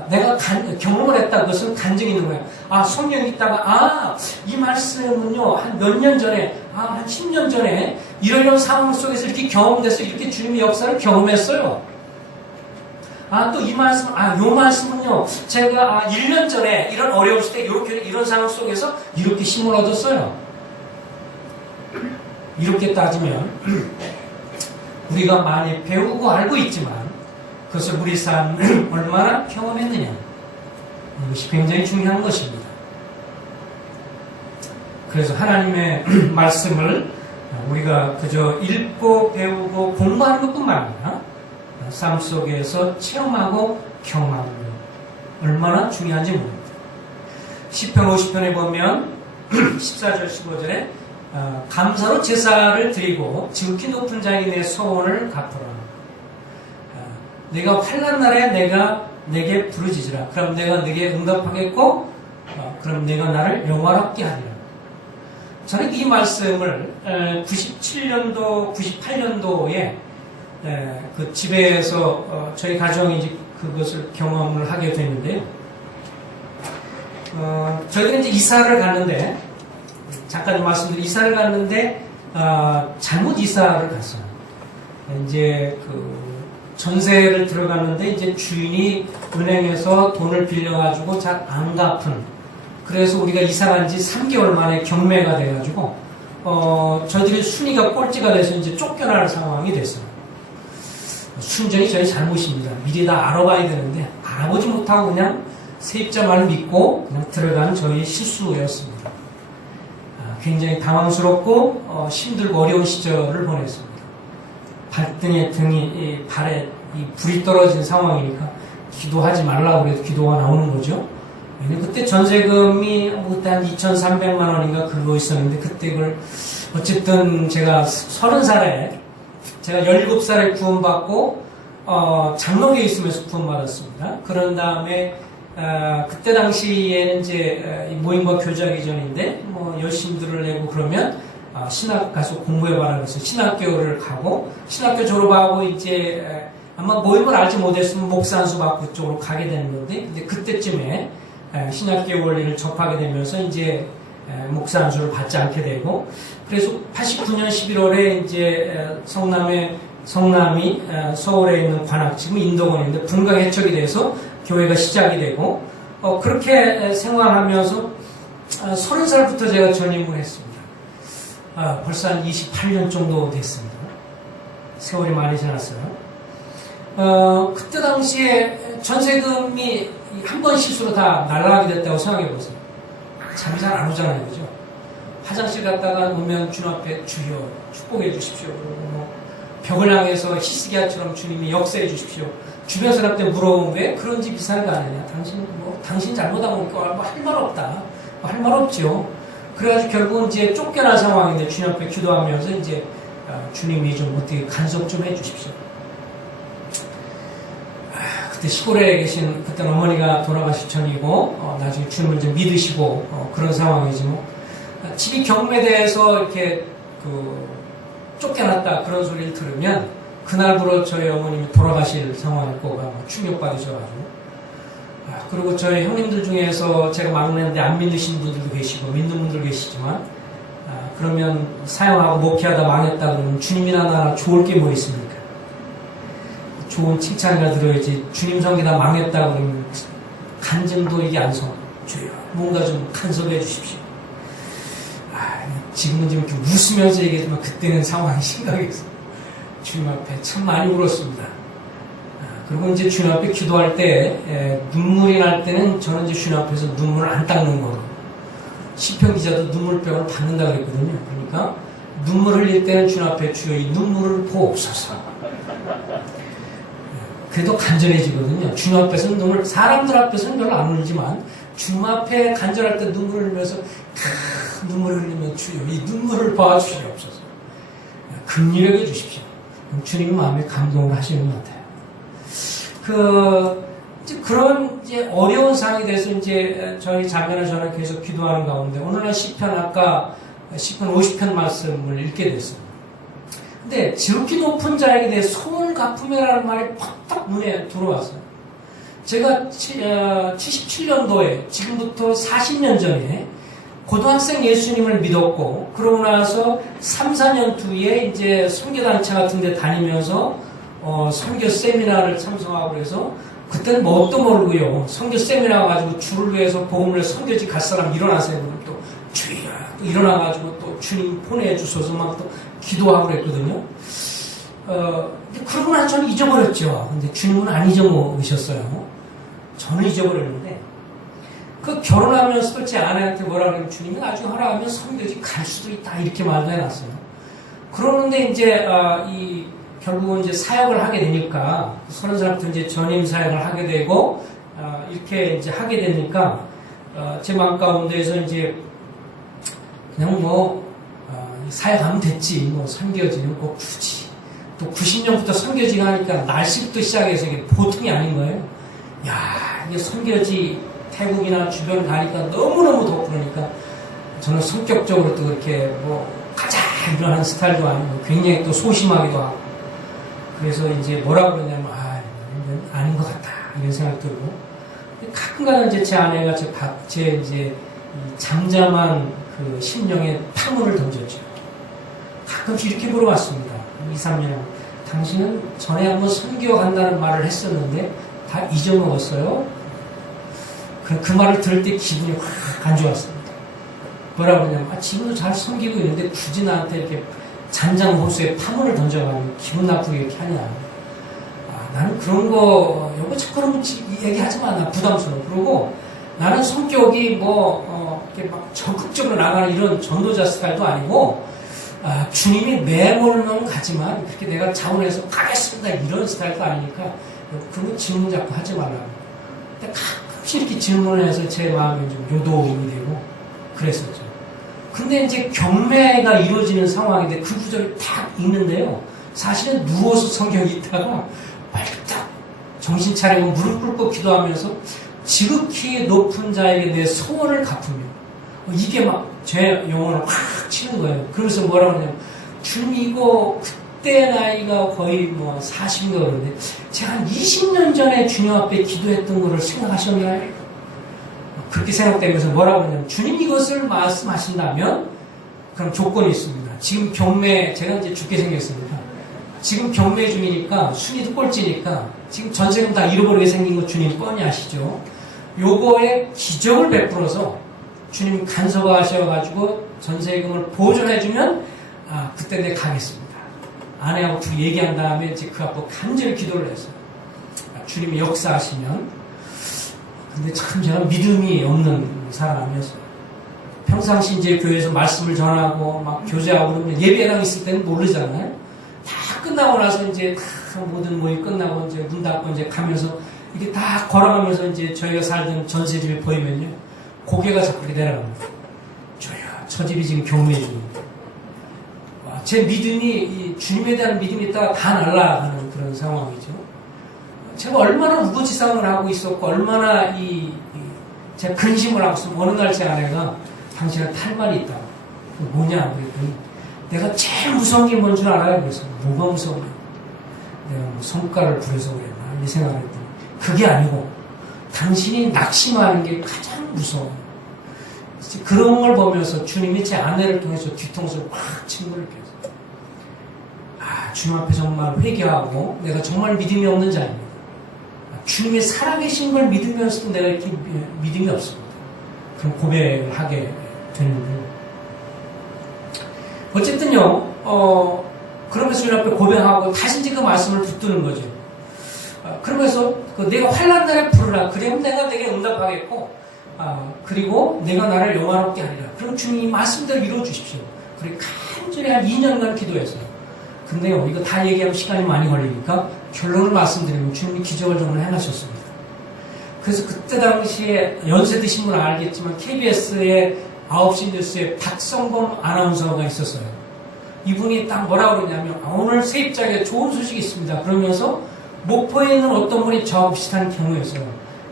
내가 경험을 했다, 그것은 간증이 있는 거예요. 성경에 있다가, 이 말씀은요, 한 몇 년 전에, 한 10년 전에, 이런 상황 속에서 이렇게 경험돼서 이렇게 주님의 역사를 경험했어요. 또 이 말씀, 요 말씀은요, 제가 1년 전에 이런 어려움 때, 이런 상황 속에서 이렇게 힘을 얻었어요. 이렇게 따지면, 우리가 많이 배우고 알고 있지만, 그것을 우리 삶을 얼마나 경험했느냐. 이것이 굉장히 중요한 것입니다. 그래서 하나님의 말씀을 우리가 그저 읽고 배우고 공부하는 것뿐만 아니라 삶 속에서 체험하고 경험하는 것 얼마나 중요한지 모릅니다. 시편 50편에 보면 14절 15절에 감사로 제사를 드리고 지극히 높은 자에게 내 소원을 갚으라. 내가 환난 날에 내가 내게 부르짖으라. 그럼 내가 내게 응답하겠고 그럼 내가 나를 영화롭게 하리라. 저는 이 말씀을 97년도, 98년도에 그 집에서 저희 가정이 이제 그것을 경험을 하게 됐는데요. 저희가 이제 이사를 갔는데, 잠깐 말씀드린 이사를 갔는데, 잘못 이사를 갔어요. 이제 전세를 들어갔는데, 이제 주인이 은행에서 돈을 빌려가지고 잘 안 갚은, 그래서 우리가 이사 간 지 3개월 만에 경매가 돼가지고, 저희들이 순위가 꼴찌가 돼서 이제 쫓겨날 상황이 됐어요. 순전히 저희 잘못입니다. 미리 다 알아봐야 되는데, 알아보지 못하고 그냥 세입자 말을 믿고 그냥 들어간 저희 실수였습니다. 굉장히 당황스럽고 힘들고 어려운 시절을 보냈습니다. 발등에 발에 불이 떨어진 상황이니까 기도하지 말라고 해도 기도가 나오는 거죠. 그때 전세금이 그때 한 2,300만 원인가 그거 있었는데 그때 그걸 어쨌든 제가 30살에 제가 17살에 구원받고 장로교에 있으면서 구원받았습니다. 그런 다음에 그때 당시에는 이제 모임과 교제하기 전인데 뭐 열심들을 내고 그러면 신학 가서 공부해봐라 그래서 신학교를 가고 신학교 졸업하고 이제 아마 모임을 알지 못했으면 목사안수 받고 쪽으로 가게 되는 건데 이제 그때쯤에 신학교 원리를 접하게 되면서 이제 목사안수를 받지 않게 되고 그래서 89년 11월에 이제 성남이 서울에 있는 관악 지금 인도원인데 분가 개척이 돼서 교회가 시작이 되고 그렇게 생활하면서 30살부터 제가 전임을 했습니다. 벌써 한 28년 정도 됐습니다. 세월이 많이 지났어요. 그때 당시에 전세금이 한 번 실수로 다 날아가게 됐다고 생각해 보세요. 잠이 잘 안 오잖아요, 그죠? 화장실 갔다가 오면 주님 앞에 주여 축복해 주십시오. 뭐 벽을 향해서 히스기야처럼 주님이 역사해 주십시오. 주변 사람한테 물어보면 왜 그런 집 이사를 가느냐? 당신 잘못하고 오니까 할 말 없다. 할 말 없죠. 그래가지고 결국은 이제 쫓겨난 상황인데 주님 앞에 기도하면서 이제 주님이 좀 어떻게 간섭 좀 해주십시오. 그때 시골에 계신 그때 어머니가 돌아가실 전이고 나중에 주님을 이제 믿으시고 그런 상황이지 뭐 집이 경매대에서 이렇게 쫓겨났다 그런 소리를 들으면 그날부로 저희 어머님이 돌아가실 상황이고 충격받으셔가지고 그리고 저희 형님들 중에서 제가 막내인데 안 믿으신 분들도 계시고 믿는 분들 계시지만 그러면 사용하고 목회하다 망했다 그러면 주님이나 나나 좋을 게 뭐 있습니까? 좋은 칭찬이나 들어야지 주님 성기다 망했다 그러면 간증도 이게 안 서. 주여 뭔가 좀 간섭해 주십시오. 지금은 좀 이렇게 웃으면서 얘기하지만 그때는 상황이 심각했어요. 주님 앞에 참 많이 울었습니다. 그리고 이제 주님 앞에 기도할 때 눈물이 날 때는 저는 이제 주님 앞에서 눈물을 안 닦는 거로 시편 기자도 눈물병을 받는다 그랬거든요. 그러니까 눈물 흘릴 때는 주님 앞에 주여 이 눈물을 보옵소서. 그래도 간절해지거든요. 주님 앞에서는 사람들 앞에서는 별로 안 울지만 주님 앞에 간절할 때 눈물을 흘리면서 눈물을 흘리면 주여 이 눈물을 봐주시옵소서. 긍휼하게 주십시오. 주님이 마음에 감동을 하시는 것 같아요. 그런 이제 어려운 상황이 돼서 이제 저희 자매나 저는 계속 기도하는 가운데 오늘날 시편 아까 시편 50편 말씀을 읽게 됐어요. 근데 지극히 높은 자에게 대해 소원을 갚음이라는 말이 팍팍 눈에 들어왔어요. 제가 77년도에 지금부터 40년 전에 고등학생 예수님을 믿었고 그러고 나서 3, 4년 뒤에 이제 선교단체 같은 데 다니면서 선교 세미나를 참석하고 그래서 그때는 뭣도 모르고요. 선교 세미나 가지고 줄을 위해서 복음을 선교지 갈 사람 일어나세요. 그럼 또 주여 또 일어나가지고 또 주님 보내주소서 막 또 기도하고 그랬거든요. 그러고 나서 저는 잊어버렸죠. 근데 주님은 안 잊어버리셨어요. 저는 잊어버렸는데 결혼하면서도 제 아내한테 뭐라 그러면 주님이 나중에 허락하면 선교지 갈 수도 있다 이렇게 말도 해놨어요. 그러는데 이제 결국은 이제 사역을 하게 되니까 30살부터 이제 전임 사역을 하게 되고 이렇게 이제 하게 되니까 제 마음 가운데에서 이제 그냥 뭐 사역하면 됐지, 뭐 선교지는 꼭 굳이 또 90년부터 선교지가 하니까 날씨부터 시작해서 이게 보통이 아닌 거예요. 야, 이게 선교지 태국이나 주변 가니까 너무너무 덥고 그러니까 저는 성격적으로 또 그렇게 뭐 가자 이러는 스타일도 아니고 굉장히 또 소심하기도 하고 그래서 이제 뭐라 그러냐면 이건 아닌 것 같다 이런 생각 들고 가끔가다 이제 제 아내가 제 이제 잠잠한 그 심령에 파문을 던졌죠. 가끔씩 이렇게 물어봤습니다. 2, 3년 당신은 전에 한번 선교 간다는 말을 했었는데 다 잊어먹었어요. 그 말을 들을 때 기분이 확 안 좋았습니다. 뭐라 그러냐면 지금도 잘 섬기고 있는데 굳이 나한테 이렇게 잔잔 호수에 파문을 던져가지고 기분 나쁘게 이렇게 하냐. 나는 그런 거 여보 자꾸 그런 거 얘기하지 마. 나 부담스러워. 그러고 나는 성격이 이렇게 막 적극적으로 나가는 이런 전도자 스타일도 아니고 주님이 매몰만 가지만 그렇게 내가 자원해서 가겠습니다 이런 스타일도 아니니까 그런 거 질문 자꾸 하지 말라고. 근데 가끔씩 이렇게 질문을 해서 제 마음이 좀 요동이 되고 그랬었죠. 근데 이제 경매가 이루어지는 상황인데 그 구절을 딱 읽는데요. 사실은 누워서 성경이 있다가 말딱 정신 차리고 무릎 꿇고 기도하면서 지극히 높은 자에게 내 소원을 갚으며 이게 막 제 영혼을 확 치는 거예요. 그러면서 뭐라고 하냐면 주님 이거 그때 나이가 거의 40인가 그러는데 제가 한 20년 전에 주님 앞에 기도했던 거를 생각하셨나요? 그렇게 생각되면서 뭐라고 하냐면 주님 이것을 말씀하신다면 그럼 조건이 있습니다. 지금 경매 제가 이제 죽게 생겼습니다. 지금 경매 중이니까 순위도 꼴찌니까 지금 전세금 다 잃어버리게 생긴 거 주님 뻔히 아시죠? 요거에 기적을 베풀어서 주님 간섭하셔가지고 전세금을 보존해주면 그때 내가 가겠습니다. 아내하고 둘이 얘기한 다음에 이제 그 앞으로 간절히 기도를 했어요. 주님이 역사하시면. 근데 참 제가 믿음이 없는 사람이었어요. 평상시 이제 교회에서 말씀을 전하고 막 교제하고 그러면 예배당 있을 때는 모르잖아요. 다 끝나고 나서 이제 다 모든 모임 끝나고 이제 문 닫고 이제 가면서 이게 다 걸어가면서 이제 저희가 살던 전세집에 보이면요. 고개가 자꾸 이렇게 내려갑니다. 저야, 저 집이 지금 경매 중입니다. 제 믿음이, 주님에 대한 믿음이 있다가 다 날아가는 그런 상황이죠. 제가 얼마나 우거지상을 하고 있었고, 얼마나 제가 근심을 하고 있으면 어느 날 제 아내가 당신은 탈말이 있다. 뭐냐? 그랬더니 내가 제일 무서운 게 뭔 줄 알아요? 그래서 뭐가 무서워요? 내가 성과를 부려서 그랬나? 이 생각을 했더니 그게 아니고 당신이 낙심하는 게 가장 무서워. 그런 걸 보면서 주님이 제 아내를 통해서 뒤통수를 확 친 걸 느꼈어요. 주님 앞에 정말 회개하고 내가 정말 믿음이 없는 자입니다. 주님이 살아계신 걸 믿으면서도 내가 이렇게 믿음이 없습니다. 그런 고백을 하게 되는데 어쨌든요. 그러면서 주님 앞에 고백하고 다시 이제 그 말씀을 붙드는 거죠. 그러면서 내가 환난 날에 부르라. 그러면 내가 내게 응답하겠고 그리고 내가 나를 영화롭게 하리라. 그럼 주님이 말씀대로 이루어주십시오. 그리고 간절히 한 2년간 기도했어요. 근데요, 이거 다 얘기하면 시간이 많이 걸리니까 결론을 말씀드리면 주님이 기적을 정말 행하셨습니다. 그래서 그때 당시에 연세 드신 분은 알겠지만 KBS의 9시 뉴스에 박성범 아나운서가 있었어요. 이분이 딱 뭐라고 그러냐면 오늘 세입자에게 좋은 소식이 있습니다. 그러면서 목포에 있는 어떤 분이 저하고 비슷한 경우였어요.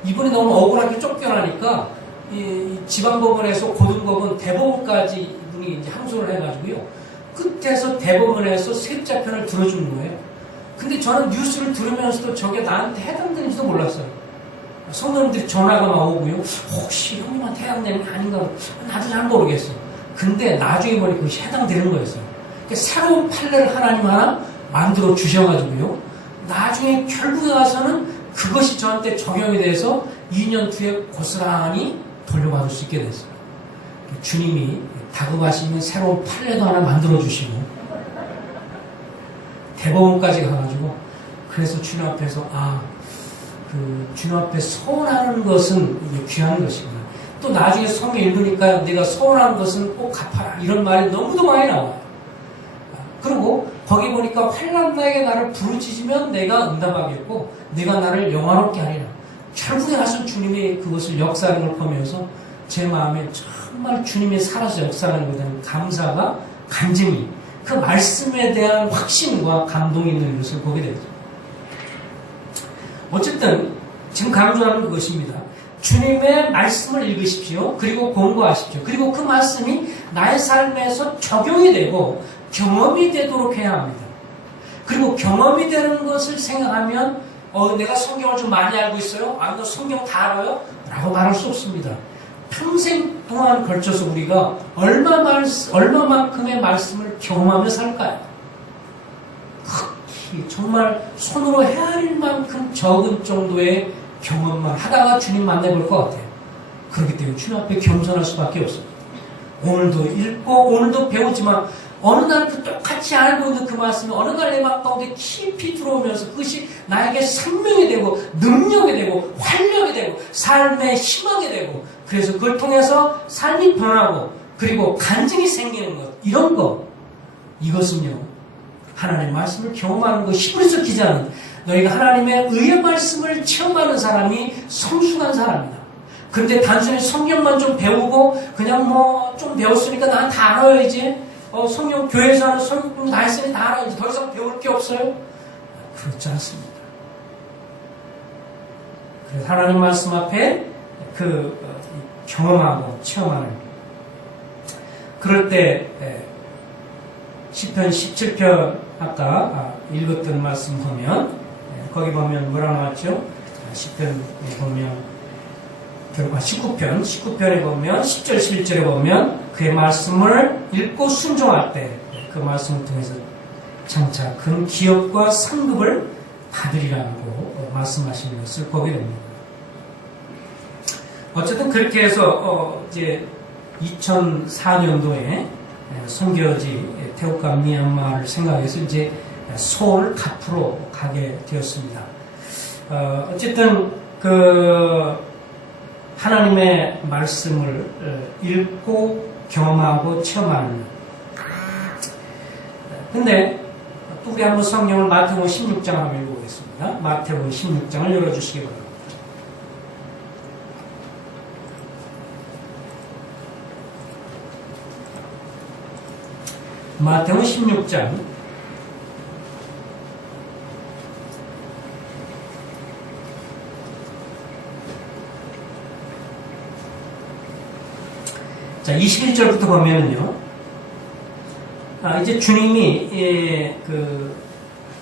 이분이 너무 억울하게 쫓겨나니까 이 지방법원에서 고등법원 대법원까지 이분이 이제 항소를 해가지고요. 끝에서 대법원에서 세입자 편을 들어주는 거예요. 근데 저는 뉴스를 들으면서도 저게 나한테 해당되는지도 몰랐어요. 성도님들이 전화가 막 오고요. 혹시 형님한테 해당되는 게 아닌가? 나도 잘 모르겠어. 근데 나중에 보니 그것이 해당되는 거였어요. 그러니까 새로운 판례를 하나님 하나 만들어 주셔가지고요. 나중에 결국에 가서는 그것이 저한테 적용이 돼서 2년 뒤에 고스란히 돌려받을 수 있게 됐어요. 주님이 다급하시면 새로운 판례도 하나 만들어주시고 대법원까지 가가지고 그래서 주님 앞에서 주님 앞에 소원하는 것은 귀한 것이구나. 또 나중에 성경 읽으니까 내가 소원하는 것은 꼭 갚아라. 이런 말이 너무도 많이 나와요. 그리고 거기 보니까 환난 날에 나를 부르짖으면 내가 응답하겠고 내가 나를 영화롭게 하리라. 결국에 가서 주님이 그것을 역사하는 걸 보면서 제 마음에 정말 주님이 살아서 역사하는 것에 대한 감사가 간증이 그 말씀에 대한 확신과 감동이 있는 것을 보게 되죠. 어쨌든 지금 강조하는 그것입니다. 주님의 말씀을 읽으십시오. 그리고 공부하십시오. 그리고 그 말씀이 나의 삶에서 적용이 되고 경험이 되도록 해야 합니다. 그리고 경험이 되는 것을 생각하면 내가 성경을 좀 많이 알고 있어요? 너 성경 다 알아요? 라고 말할 수 없습니다. 평생 동안 걸쳐서 우리가 얼마만큼의 말씀을 경험하며 살까요? 극히 정말 손으로 헤아릴 만큼 적은 정도의 경험만 하다가 주님 만나볼 것 같아요. 그렇기 때문에 주님 앞에 겸손할 수밖에 없습니다. 오늘도 읽고 오늘도 배우지만 어느 날 그 똑같이 알고 있는 그 말씀이 어느 날 내 마음 가운데 깊이 들어오면서 그것이 나에게 생명이 되고 능력이 되고 활력이 되고 삶의 희망이 되고 그래서 그걸 통해서 삶이 변하고 그리고 간증이 생기는 것 이런 것 이것은요 하나님의 말씀을 경험하는 것 히브리서 기자는 너희가 하나님의 의의 말씀을 체험하는 사람이 성숙한 사람이다. 그런데 단순히 성경만 좀 배우고 그냥 뭐 좀 배웠으니까 난 다 알아야지 성경 교회에서 하는 성경 다 했으니 다 알아야지 더 이상 배울 게 없어요? 그렇지 않습니다. 그래서 하나님 말씀 앞에 경험하고 체험하는 그럴 때 시편 17편 아까 읽었던 말씀 보면 거기 보면 뭐라 나왔죠? 시편에 보면 19편에 보면 10절 11절에 보면 그의 말씀을 읽고 순종할 때 그 말씀을 통해서 장차 큰 기업과 상급을 받으리라고 말씀하시는 것을 보게 됩니다. 어쨌든 그렇게 해서 이제 2004년도에 선교지 태국과 미얀마를 생각해서 이제 서울 카프로 가게 되었습니다. 어쨌든 하나님의 말씀을 읽고 경험하고 체험하는. 근데 또 우리 한번 성경을 마태복음 16장 한번 읽어보겠습니다. 마태복음 16장을 열어주시기 바랍니다. 마태복음 16장 21절부터 보면은요, 이제 주님이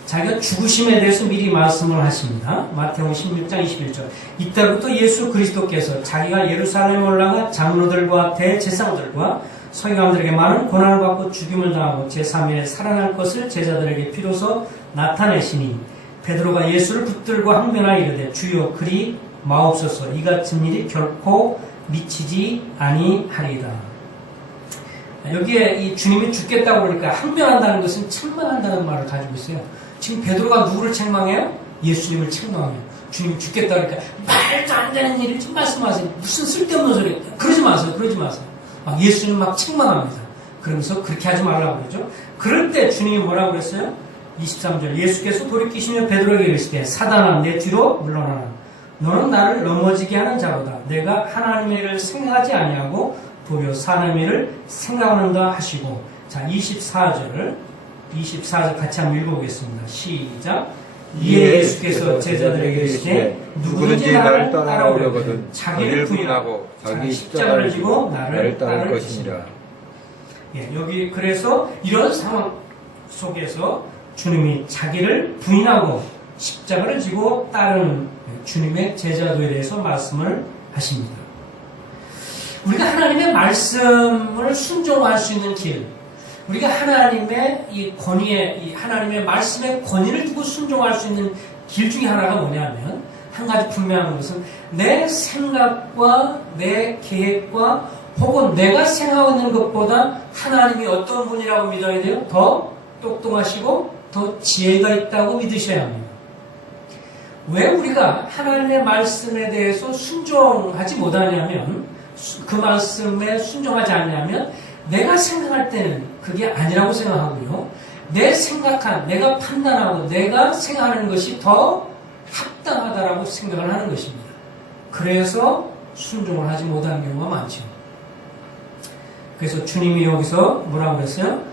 자기가 죽으심에 대해서 미리 말씀을 하십니다. 마태복음 16장 21절. 이때부터 예수 그리스도께서 자기가 예루살렘에 올라가 장로들과 대제사장들과 서기관들에게 많은 고난을 받고 죽임을 당하고 제3일에 살아날 것을 제자들에게 비로소 나타내시니 베드로가 예수를 붙들고 항변하여 이르되 주여 그리 마옵소서 이 같은 일이 결코 미치지 아니하리이다. 여기에 이 주님이 죽겠다고 그러니까 항변한다는 것은 책망한다는 말을 가지고 있어요. 지금 베드로가 누구를 책망해요? 예수님을 책망해요. 주님이 죽겠다 그러니까 말도 안 되는 일을 좀 말씀하세요. 무슨 쓸데없는 소리. 그러지 마세요. 예수님 막 책망합니다. 그러면서 그렇게 하지 말라고 그러죠. 그럴 때 주님이 뭐라고 그랬어요? 23절 예수께서 돌이키시며 베드로에게 이르시되 사단아 내 뒤로 물러나라. 너는 나를 넘어지게 하는 자로다. 내가 하나님의 일을 생각하지 아니하고 도리어 사람의 일을 생각하는가 하시고. 자, 24절 같이 한번 읽어보겠습니다. 시작. 이에 예수께서 제자들에게 이르시되 누구든지 나를 따라오려거든 자기를 부인하고 자기 십자가를 지고 나를 따를 것이니라. 예, 여기 그래서 이런 상황 속에서 주님이 자기를 부인하고 십자가를 지고 따르는 주님의 제자도에 대해서 말씀을 하십니다. 우리가 하나님의 말씀을 순종할 수 있는 길, 우리가 하나님의 이 권위에, 이 하나님의 말씀의 권위를 두고 순종할 수 있는 길 중에 하나가 뭐냐면, 한 가지 분명한 것은 내 생각과 내 계획과 혹은 내가 생각하고 있는 것보다 하나님이 어떤 분이라고 믿어야 돼요? 더 똑똑하시고 더 지혜가 있다고 믿으셔야 합니다. 왜 우리가 하나님의 말씀에 대해서 순종하지 못하냐면, 그 말씀에 순종하지 않냐면 내가 생각할 때는 그게 아니라고 생각하고요. 내가 판단하고 내가 생각하는 것이 더 합당하다라고 생각을 하는 것입니다. 그래서 순종을 하지 못하는 경우가 많죠. 그래서 주님이 여기서 뭐라고 그랬어요?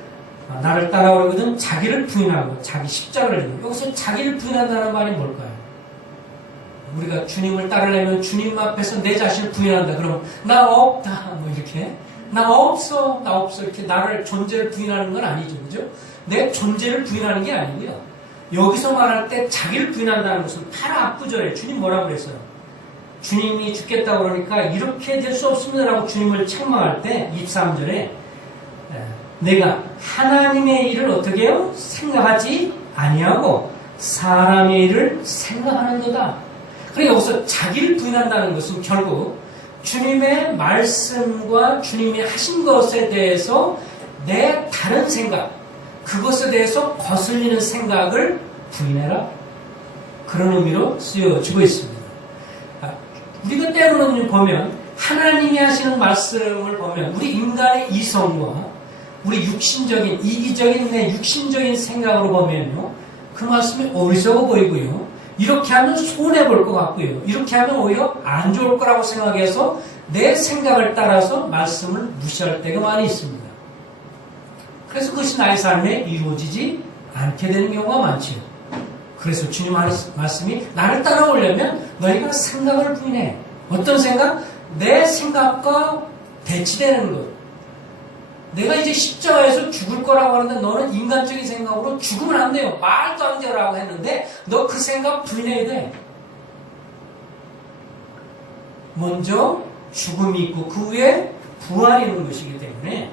나를 따라오거든 자기를 부인하고 자기 십자가를 지고, 여기서 자기를 부인한다는 말이 뭘까요? 우리가 주님을 따르려면 주님 앞에서 내 자신을 부인한다. 그럼 나 없다 뭐 이렇게 나 없어 이렇게 나를 존재를 부인하는 건 아니죠. 그죠? 내 존재를 부인하는 게 아니고요. 여기서 말할 때 자기를 부인한다는 것은 바로 앞구절에 주님 뭐라고 그랬어요? 주님이 죽겠다고 그러니까 이렇게 될 수 없습니다라고 주님을 책망할 때 23절에 내가 하나님의 일을 어떻게 해요? 생각하지 아니하고 사람의 일을 생각하는도다. 그러니까 여기서 자기를 부인한다는 것은 결국 주님의 말씀과 주님이 하신 것에 대해서 내 다른 생각, 그것에 대해서 거슬리는 생각을 부인해라. 그런 의미로 쓰여지고 있습니다. 우리가 때로는 보면 하나님이 하시는 말씀을 보면 우리 인간의 이성과 우리 육신적인 이기적인 내 육신적인 생각으로 보면요, 그 말씀이 어리석어 보이고요, 이렇게 하면 손해볼 것 같고요, 이렇게 하면 오히려 안 좋을 거라고 생각해서 내 생각을 따라서 말씀을 무시할 때가 많이 있습니다. 그래서 그것이 나의 삶에 이루어지지 않게 되는 경우가 많지요. 그래서 주님 말씀이 나를 따라오려면 너희가 생각을 부인해. 어떤 생각? 내 생각과 대치되는 것. 내가 이제 십자가에서 죽을 거라고 하는데 너는 인간적인 생각으로 죽으면 안 돼요. 말도 안 되라고 했는데 너 그 생각 부인해야 돼. 먼저 죽음이 있고 그 후에 부활이 있는 것이기 때문에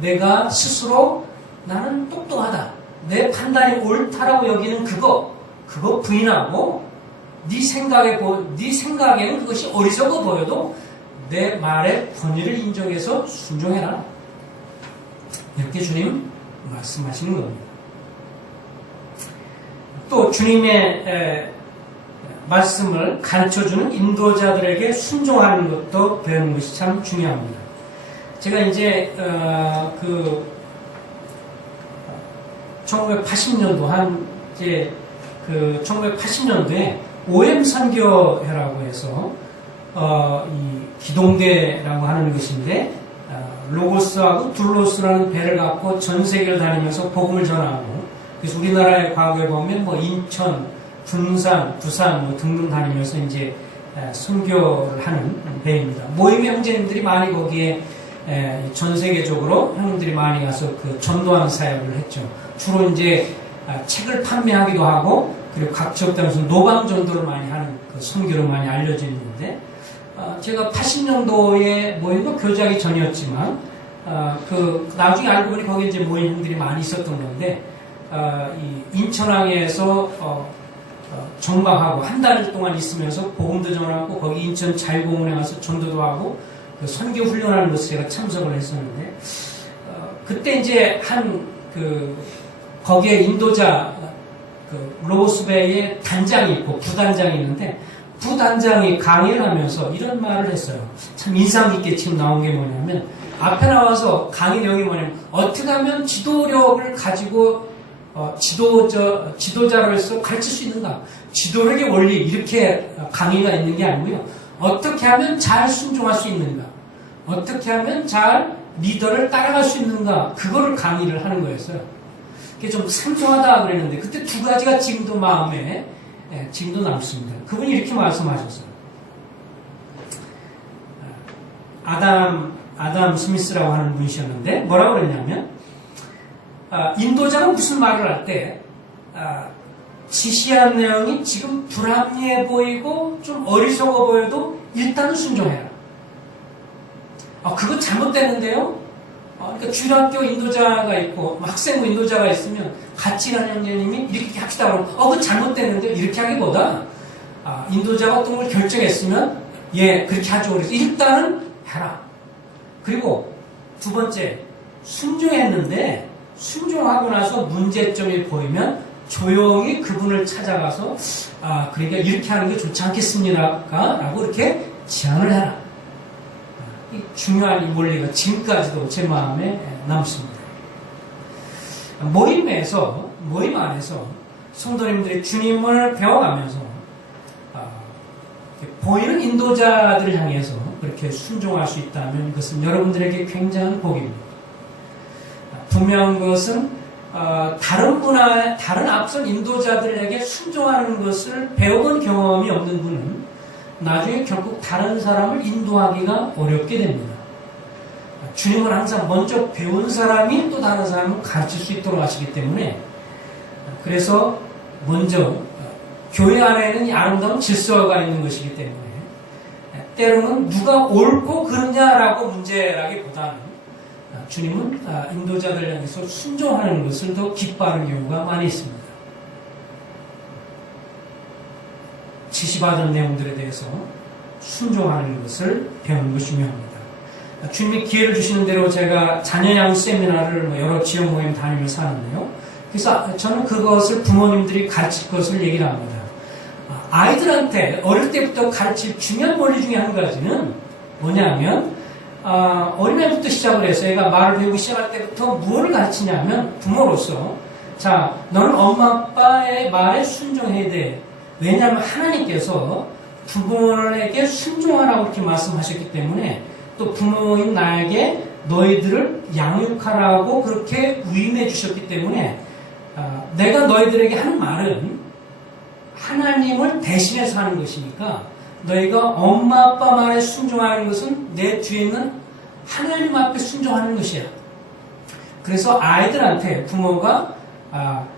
내가 스스로 나는 똑똑하다, 내 판단이 옳다라고 여기는 그거 부인하고 네 생각에는 그것이 어리석어 보여도 내 말의 권위를 인정해서 순종해라. 이렇게 주님 말씀하시는 겁니다. 또 주님의 말씀을 가르쳐주는 인도자들에게 순종하는 것도 배우는 것이 참 중요합니다. 제가 이제 1980년도 1980년도에 OM 선교회라고 해서 이 기동대라고 하는 것인데, 로고스하고 둘로스라는 배를 갖고 전 세계를 다니면서 복음을 전하고, 그래서 우리나라의 과거에 보면 뭐 인천, 군산, 부산 뭐 등등 다니면서 이제 선교를 하는 배입니다. 모임의 형제님들이 많이 거기에 전 세계적으로 형님들이 많이 가서 그 전도하는 사역을 했죠. 주로 이제 책을 판매하기도 하고, 그리고 각 지역당에서 노방 전도를 많이 하는 그 선교로 많이 알려져 있는데, 제가 80년도에 모임도 교제하기 전이었지만, 나중에 알고 보니 거기 이제 모임 형들이 많이 있었던 건데, 이 인천항에서 정박하고 한 달 동안 있으면서 복음도 전하고, 거기 인천 자유공원에 가서 전도도 하고, 그 선교 훈련하는 것에 제가 참석을 했었는데, 그때 이제 거기에 인도자, 로고스베이에 단장이 있고 부단장이 있는데, 부단장이 강의를 하면서 이런 말을 했어요. 참 인상 깊게 지금 나온 게 뭐냐면, 앞에 나와서 강의 내용이 뭐냐면, 어떻게 하면 지도력을 가지고 지도자로서 가르칠 수 있는가? 지도력의 원리, 이렇게 강의가 있는 게 아니고요. 어떻게 하면 잘 순종할 수 있는가? 어떻게 하면 잘 리더를 따라갈 수 있는가? 그거를 강의를 하는 거였어요. 그게 좀 상통하다 그랬는데, 그때 두 가지가 지금도 마음에, 지금도 남습니다. 그분이 이렇게 말씀하셨어요. 아담 스미스라고 하는 분이셨는데, 뭐라고 그랬냐면, 인도자가 무슨 말을 할 때, 지시한 내용이 지금 불합리해 보이고 좀 어리석어 보여도 일단은 순종해라. 그거 잘못됐는데요? 그러니까 주일학교 인도자가 있고 학생부 인도자가 있으면 같이 가는 형제님이 이렇게 합시다 그러면 그거 잘못됐는데요? 이렇게 하기보다 인도자가 어떤 걸 결정했으면 그렇게 하죠. 그래서 일단은 해라. 그리고 두 번째, 순종했는데 순종하고 나서 문제점이 보이면 조용히 그분을 찾아가서 그러니까 이렇게 하는 게 좋지 않겠습니까? 라고 이렇게 제안을 해라. 이 중요한 이 원리가 지금까지도 제 마음에 남습니다. 모임 안에서 성도님들이 주님을 배워가면서 보이는 인도자들을 향해서 그렇게 순종할 수 있다면 그것은 여러분들에게 굉장한 복입니다. 분명한 것은 다른 앞선 인도자들에게 순종하는 것을 배워본 경험이 없는 분은 나중에 결국 다른 사람을 인도하기가 어렵게 됩니다. 주님은 항상 먼저 배운 사람이 또 다른 사람을 가르칠 수 있도록 하시기 때문에 그래서 먼저 교회 안에는 아름다운 질서가 있는 것이기 때문에 때로는 누가 옳고 그르냐라고 문제라기보다는 주님은 인도자들 향해서 순종하는 것을 더 기뻐하는 경우가 많이 있습니다. 지시받은 내용들에 대해서 순종하는 것을 배우는 것이 중요합니다. 주님이 기회를 주시는 대로 제가 자녀 양육 세미나를 여러 지역 모임 다니면서 하는데요. 그래서 저는 그것을 부모님들이 가르칠 것을 얘기를 합니다. 아이들한테 어릴 때부터 가르칠 중요한 원리 중에 한 가지는 뭐냐면 어린애부터 시작을 해서 얘가 말을 배우기 시작할 때부터 무엇을 가르치냐면 부모로서 자 너는 엄마 아빠의 말에 순종해야 돼. 왜냐하면 하나님께서 부모에게 순종하라고 이렇게 말씀하셨기 때문에 또 부모인 나에게 너희들을 양육하라고 그렇게 위임해 주셨기 때문에 내가 너희들에게 하는 말은 하나님을 대신해서 하는 것이니까 너희가 엄마 아빠 말에 순종하는 것은 내 뒤에 있는 하나님 앞에 순종하는 것이야. 그래서 아이들한테 부모가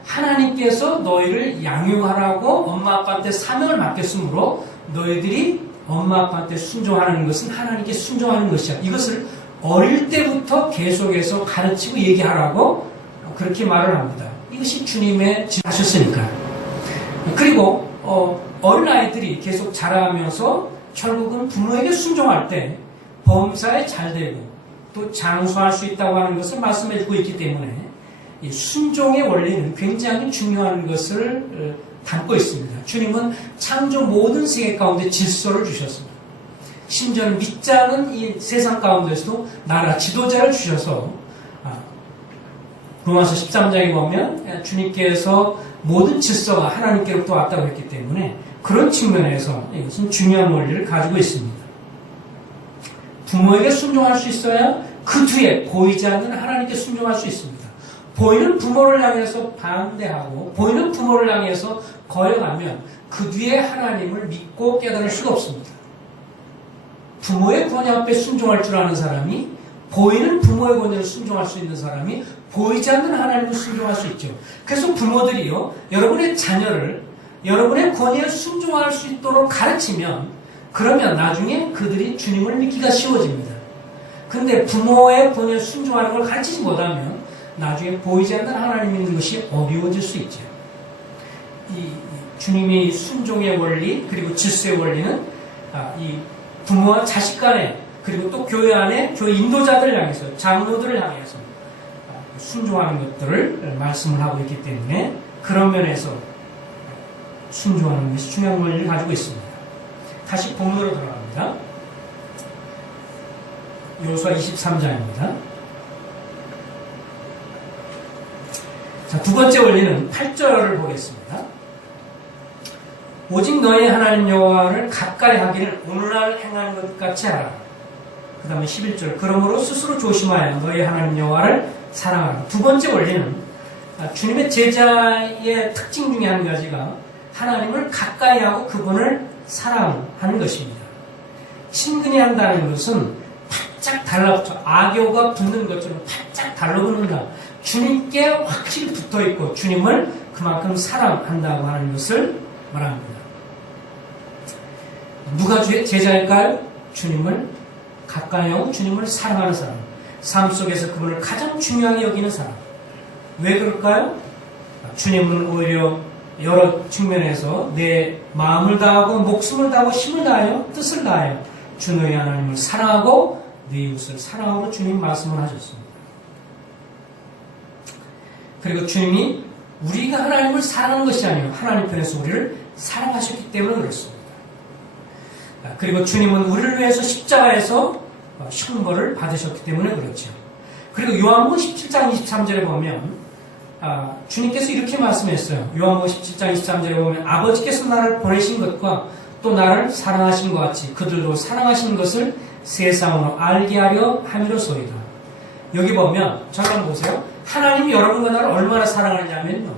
하나님께서 너희를 양육하라고 엄마 아빠한테 사명을 맡겼으므로 너희들이 엄마 아빠한테 순종하는 것은 하나님께 순종하는 것이야. 이것을 어릴 때부터 계속해서 가르치고 얘기하라고 그렇게 말을 합니다. 이것이 주님의 지하셨으니까요. 그리고 어린아이들이 계속 자라면서 결국은 부모에게 순종할 때 범사에 잘 되고 또 장수할 수 있다고 하는 것을 말씀해주고 있기 때문에 이 순종의 원리는 굉장히 중요한 것을 담고 있습니다. 주님은 창조 모든 세계 가운데 질서를 주셨습니다. 심지어는 믿지 않은 이 세상 가운데서도 나라 지도자를 주셔서 로마서 13장에 보면 주님께서 모든 질서가 하나님께로부터 왔다고 했기 때문에 그런 측면에서 이것은 중요한 원리를 가지고 있습니다. 부모에게 순종할 수 있어야 그 뒤에 보이지 않는 하나님께 순종할 수 있습니다. 보이는 부모를 향해서 반대하고 보이는 부모를 향해서 거역하면 그 뒤에 하나님을 믿고 깨달을 수가 없습니다. 부모의 권위 앞에 순종할 줄 아는 사람이 보이는 부모의 권위를 순종할 수 있는 사람이 보이지 않는 하나님을 순종할 수 있죠. 그래서 부모들이요, 여러분의 자녀를 여러분의 권위에 순종할 수 있도록 가르치면 그러면 나중에 그들이 주님을 믿기가 쉬워집니다. 근데 부모의 권위에 순종하는 걸 가르치지 못하면 나중에 보이지 않는 하나님 믿는 것이 어려워질 수 있죠. 이 주님이 순종의 원리 그리고 질서의 원리는 이 부모와 자식 간에 그리고 또 교회 안에 교회 인도자들을 향해서 장로들을 향해서 순종하는 것들을 말씀을 하고 있기 때문에 그런 면에서 순종하는 것이 중요한 원리를 가지고 있습니다. 다시 본문으로 돌아갑니다. 여호수아 23장입니다. 자, 두 번째 원리는 8절을 보겠습니다. 오직 너희 하나님 여호와를 가까이 하기를 오늘날 행하는 것 같이 하라. 그 다음에 11절 그러므로 스스로 조심하여 너희 하나님 여호와를 사랑하라. 두 번째 원리는 주님의 제자의 특징 중에 한 가지가 하나님을 가까이 하고 그분을 사랑하는 것입니다. 친근히 한다는 것은 바짝 달라붙어 악교가 붙는 것처럼 바짝 달라붙는다. 주님께 확실히 붙어있고 주님을 그만큼 사랑한다고 하는 것을 말합니다. 누가 제자일까요? 주님을 가까이 하고 주님을 사랑하는 사람, 삶 속에서 그분을 가장 중요하게 여기는 사람. 왜 그럴까요? 주님은 오히려 여러 측면에서 내 마음을 다하고 목숨을 다하고 힘을 다하여 뜻을 다하여 주 너희 하나님을 사랑하고 내 이웃을 사랑하고 주님 말씀을 하셨습니다. 그리고 주님이 우리가 하나님을 사랑하는 것이 아니라 하나님 편에서 우리를 사랑하셨기 때문에 그렇습니다. 그리고 주님은 우리를 위해서 십자가에서 형벌을 받으셨기 때문에 그렇죠. 그리고 요한복음 17장 23절에 보면 주님께서 이렇게 말씀했어요. 요한복음 17장 23절에 보면 아버지께서 나를 보내신 것과 또 나를 사랑하신 것 같이 그들도 사랑하신 것을 세상으로 알게 하려 함이로소이다. 여기 보면 저를 보세요. 하나님이 여러분과 나를 얼마나 사랑하느냐면요.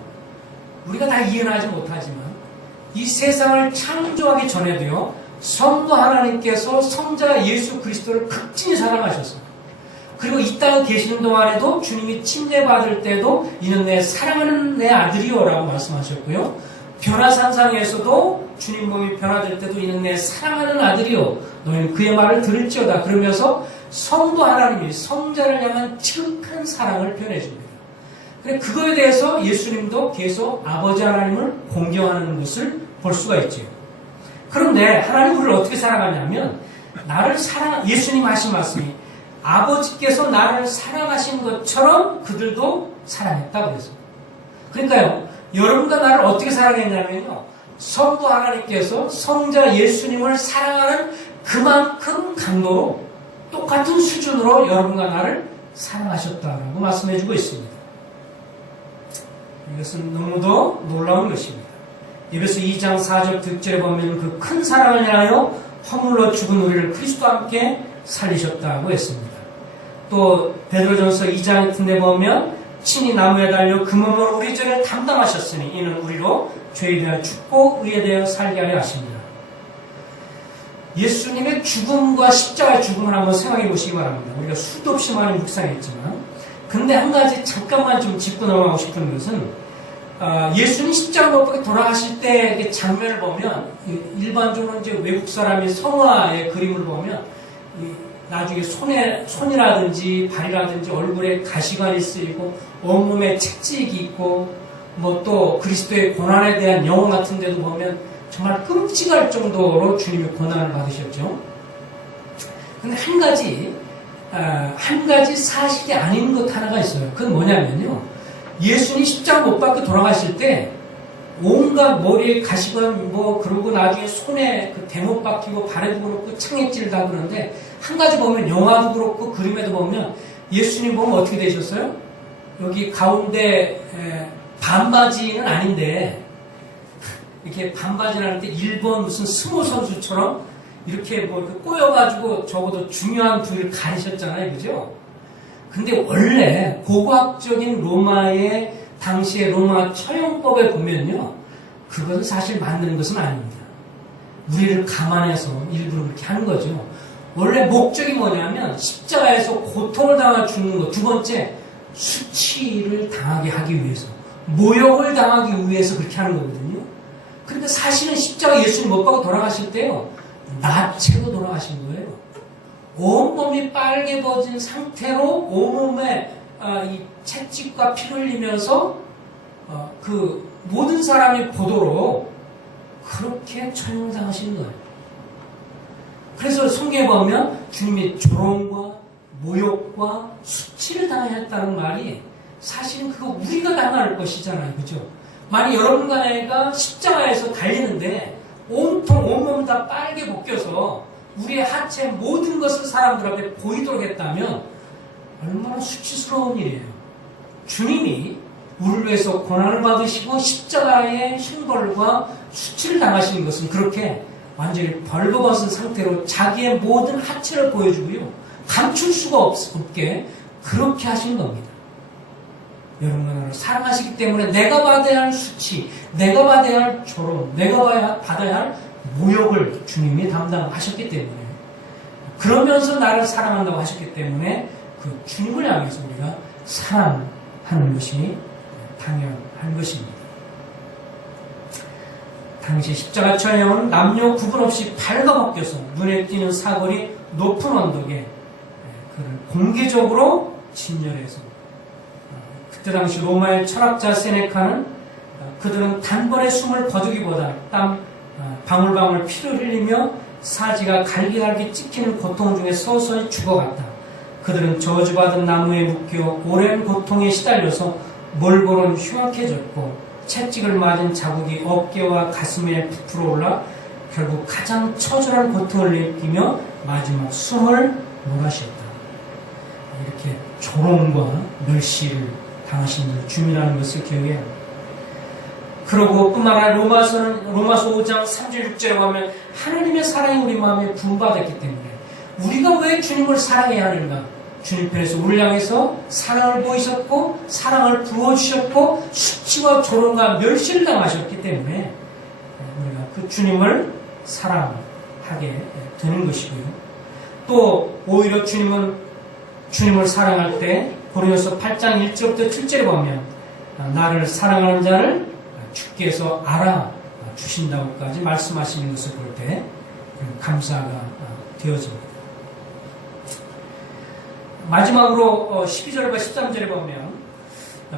우리가 다 이해는 하지 못하지만 이 세상을 창조하기 전에도요. 성도 하나님께서 성자 예수 그리스도를 극진히 사랑하셨어요. 그리고 이 땅에 계시는 동안에도 주님이 침례받을 때도 이는 내 사랑하는 내 아들이요 라고 말씀하셨고요. 변화산상에서도 주님 몸이 변화될 때도 이는 내 사랑하는 아들이요 너희는 그의 말을 들을지어다 그러면서 성도 하나님이 성자를 향한 지극한 사랑을 표현해줍니다. 그거에 대해서 예수님도 계속 아버지 하나님을 공경하는 것을 볼 수가 있죠. 그런데 하나님 우리를 어떻게 사랑하냐면 예수님 하신 말씀이 아버지께서 나를 사랑하신 것처럼 그들도 사랑했다고 그랬어요. 그러니까요, 여러분과 나를 어떻게 사랑했냐면요, 성도 하나님께서 성자 예수님을 사랑하는 그만큼 강도로 똑같은 수준으로 여러분과 나를 사랑하셨다라고 말씀해주고 있습니다. 이것은 너무도 놀라운 것입니다. 에베소 2장 4절 득절에 보면 그 큰 사랑을 향하여 허물러 죽은 우리를 그리스도와 함께 살리셨다고 했습니다. 또 베드로전서 2장 같은 데 보면 친히 나무에 달려 그 몸으로 우리 죄를 담당하셨으니 이는 우리로 죄에 대하여 죽고 의에 대하여 살게 하려 하십니다. 예수님의 죽음과 십자가의 죽음을 한번 생각해 보시기 바랍니다. 우리가 수도 없이 많이 묵상했지만 근데 한 가지 잠깐만 좀 짚고 넘어가고 싶은 것은 예수님 십자가 못 박혀 돌아가실 때 장면을 보면 일반적으로 이제 외국 사람이 성화의 그림을 보면 나중에 손이라든지 발이라든지 얼굴에 가시관이 쓰이고 온몸에 채찍이 있고 뭐 또 그리스도의 고난에 대한 영혼 같은 데도 보면 정말 끔찍할 정도로 주님이 고난을 받으셨죠. 근데 한 가지 사실이 아닌 것 하나가 있어요. 그건 뭐냐면요. 예수님 십자가 못 박혀 돌아가실 때 온갖 머리에 가시관 그러고 나중에 손에 그 대못 박히고 발에도 그렇고 창액질 다 그러는데 한 가지 보면 영화도 그렇고 그림에도 보면 예수님 보면 어떻게 되셨어요? 여기 가운데 반바지는 아닌데 이렇게 반바지를 할 때 일본 무슨 스모 선수처럼 이렇게 꼬여가지고 적어도 중요한 부위를 가리셨잖아요. 그죠? 근데 원래 고고학적인 로마의 당시의 로마 처형법에 보면요. 그것은 사실 만드는 것은 아닙니다. 우리를 감안해서 일부러 그렇게 하는 거죠. 원래 목적이 뭐냐면 십자가에서 고통을 당하 죽는 것. 두 번째, 수치를 당하게 하기 위해서. 모욕을 당하기 위해서 그렇게 하는 거거든요. 그러니까 사실은 십자가 예수님 못 박아 돌아가실 때요. 나체로 돌아가신 거예요. 온몸이 빨개 벗은 상태로 온몸에 이 채찍과 피를 흘리면서 그 모든 사람이 보도록 그렇게 처형당하신 거예요. 그래서 성경에 보면 주님이 조롱과 모욕과 수치를 당했다는 말이 사실은 그거 우리가 당할 것이잖아요. 그죠? 만약 여러분과 내가 십자가에서 달리는데 온통 온몸 다 빨개 벗겨서 우리의 하체 모든 것을 사람들 앞에 보이도록 했다면 얼마나 수치스러운 일이에요. 주님이 우리를 위해서 고난을 받으시고 십자가의 형벌과 수치를 당하시는 것은 그렇게 완전히 벌거벗은 상태로 자기의 모든 하체를 보여주고요. 감출 수가 없게 그렇게 하신 겁니다. 여러분과 나를 사랑하시기 때문에 내가 받아야 할 수치, 내가 받아야 할 조롱, 내가 받아야 할 모욕을 주님이 담당하셨기 때문에 그러면서 나를 사랑한다고 하셨기 때문에 그 주님을 향해서 우리가 사랑하는 것이 당연한 것입니다. 당시 십자가 처형은 남녀 구분 없이 발가벗겨서 눈에 띄는 사거리 높은 언덕에 그를 공개적으로 진열해서 그때 당시 로마의 철학자 세네카는 그들은 단번에 숨을 거두기보다 땀 방울방울 피를 흘리며 사지가 갈기갈기 찍히는 고통 중에 서서히 죽어갔다. 그들은 저주받은 나무에 묶여 오랜 고통에 시달려서 몰골은 흉악해졌고 채찍을 맞은 자국이 어깨와 가슴에 부풀어 올라 결국 가장 처절한 고통을 느끼며 마지막 숨을 몰아쉬었다. 이렇게 조롱과 멸시를 당하신 주님이라는 것을 기억해야 합니다. 그러고 뿐만 아니라 로마서 5장 3절 6절에 보면 하나님의 사랑이 우리 마음에 분바됐기 때문에 우리가 왜 주님을 사랑해야 하는가? 주님 편에서 우리를 향해서 사랑을 보이셨고 사랑을 부어주셨고 수치와 조롱과 멸시를 당하셨기 때문에 우리가 그 주님을 사랑하게 되는 것이고요. 또 오히려 주님을 사랑할 때 고린도서 8장 1절부터 7절에 보면 나를 사랑하는 자를 주께서 알아주신다고까지 말씀하시는 것을 볼 때 감사가 되어집니다. 마지막으로 12절과 13절에 보면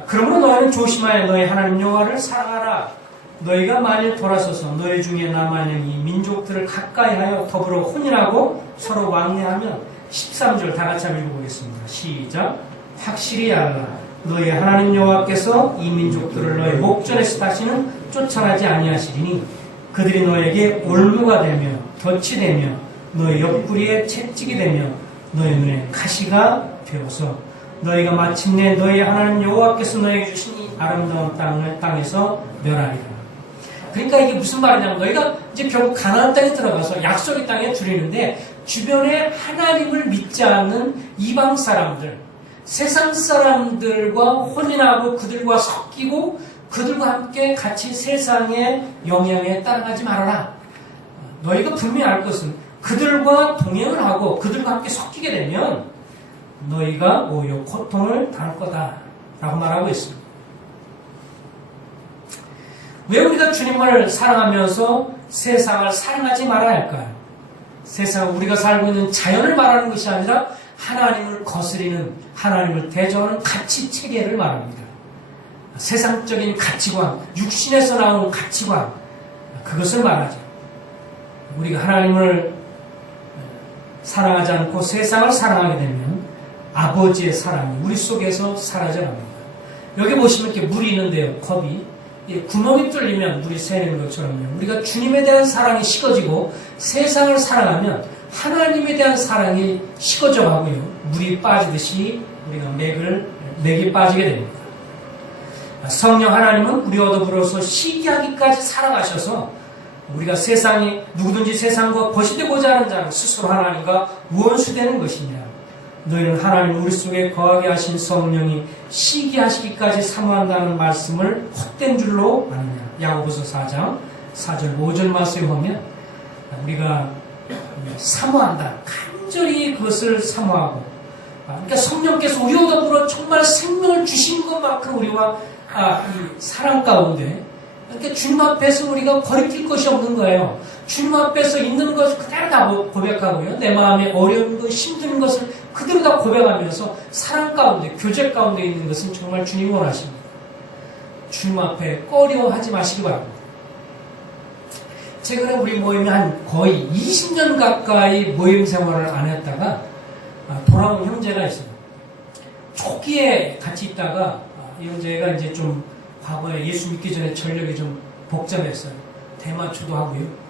그러므로 너희는 조심하여 너희 하나님 여호와를 사랑하라. 너희가 만일 돌아서서 너희 중에 남아있는 이 민족들을 가까이하여 더불어 혼인하고 서로 왕래하면 13절 다 같이 한번 읽어보겠습니다. 시작. 확실히 알라. 너희 하나님 여호와께서 이 민족들을 너희 목전에서 다시는 쫓아나지 아니하시리니 그들이 너에게 올무가 되며 덫이 되며 너희 옆구리에 채찍이 되며 너희 눈에 가시가 되어서 너희가 마침내 너희 하나님 여호와께서 너에게 주신 이 아름다운 땅에서 멸하리라. 그러니까 이게 무슨 말이냐면 너희가 이제 결국 가나안 땅에 들어가서 약속의 땅에 들이는데 주변에 하나님을 믿지 않는 이방 사람들, 세상 사람들과 혼인하고 그들과 섞이고 그들과 함께 같이 세상의 영향에 따라가지 말아라. 너희가 분명히 알 것은 그들과 동행을 하고 그들과 함께 섞이게 되면 너희가 오히려 고통을 당할 거다라고 말하고 있습니다. 왜 우리가 주님을 사랑하면서 세상을 사랑하지 말아야 할까요? 세상 우리가 살고 있는 자연을 말하는 것이 아니라 하나님을 거스리는 하나님을 대적하는 가치 체계를 말합니다. 세상적인 가치관, 육신에서 나오는 가치관, 그것을 말하죠. 우리가 하나님을 사랑하지 않고 세상을 사랑하게 되면 아버지의 사랑이 우리 속에서 사라져갑니다. 여기 보시면 이렇게 물이 있는데요. 컵이 구멍이 뚫리면 물이 새는 것처럼요. 우리가 주님에 대한 사랑이 식어지고 세상을 사랑하면 하나님에 대한 사랑이 식어져 가고요. 물이 빠지듯이 우리가 맥이 빠지게 됩니다. 성령 하나님은 우리와 더불어서 시기하기까지 사랑하셔서 우리가 누구든지 세상과 거시되고자 하는 자는 스스로 하나님과 원수되는 것이냐. 너희는 하나님 우리 속에 거하게 하신 성령이 시기하시기까지 사모한다는 말씀을 헛된 줄로 아느냐. 야고보서 4장 4절 5절 말씀에 보면 우리가 사모한다. 간절히 그것을 사모하고 그러니까 성령께서 우리와 더불어 정말 생명을 주신 것만큼 우리와 이 사랑 가운데 그러니까 주님 앞에서 우리가 거리낄 것이 없는 거예요. 주님 앞에서 있는 것을 그대로 다 고백하고요. 내 마음에 어려운 것, 힘든 것을 그대로 다 고백하면서 사랑 가운데, 교제 가운데 있는 것은 정말 주님이 원하십니다. 주님 앞에 꺼려하지 마시기 바랍니다. 최근에 우리 모임이 한 거의 20년 가까이 모임 생활을 안 했다가 돌아온 형제가 있어요. 초기에 같이 있다가 이 형제가 이제 좀 과거에 예수 믿기 전에 전력이 좀 복잡했어요. 대마초도 하고요.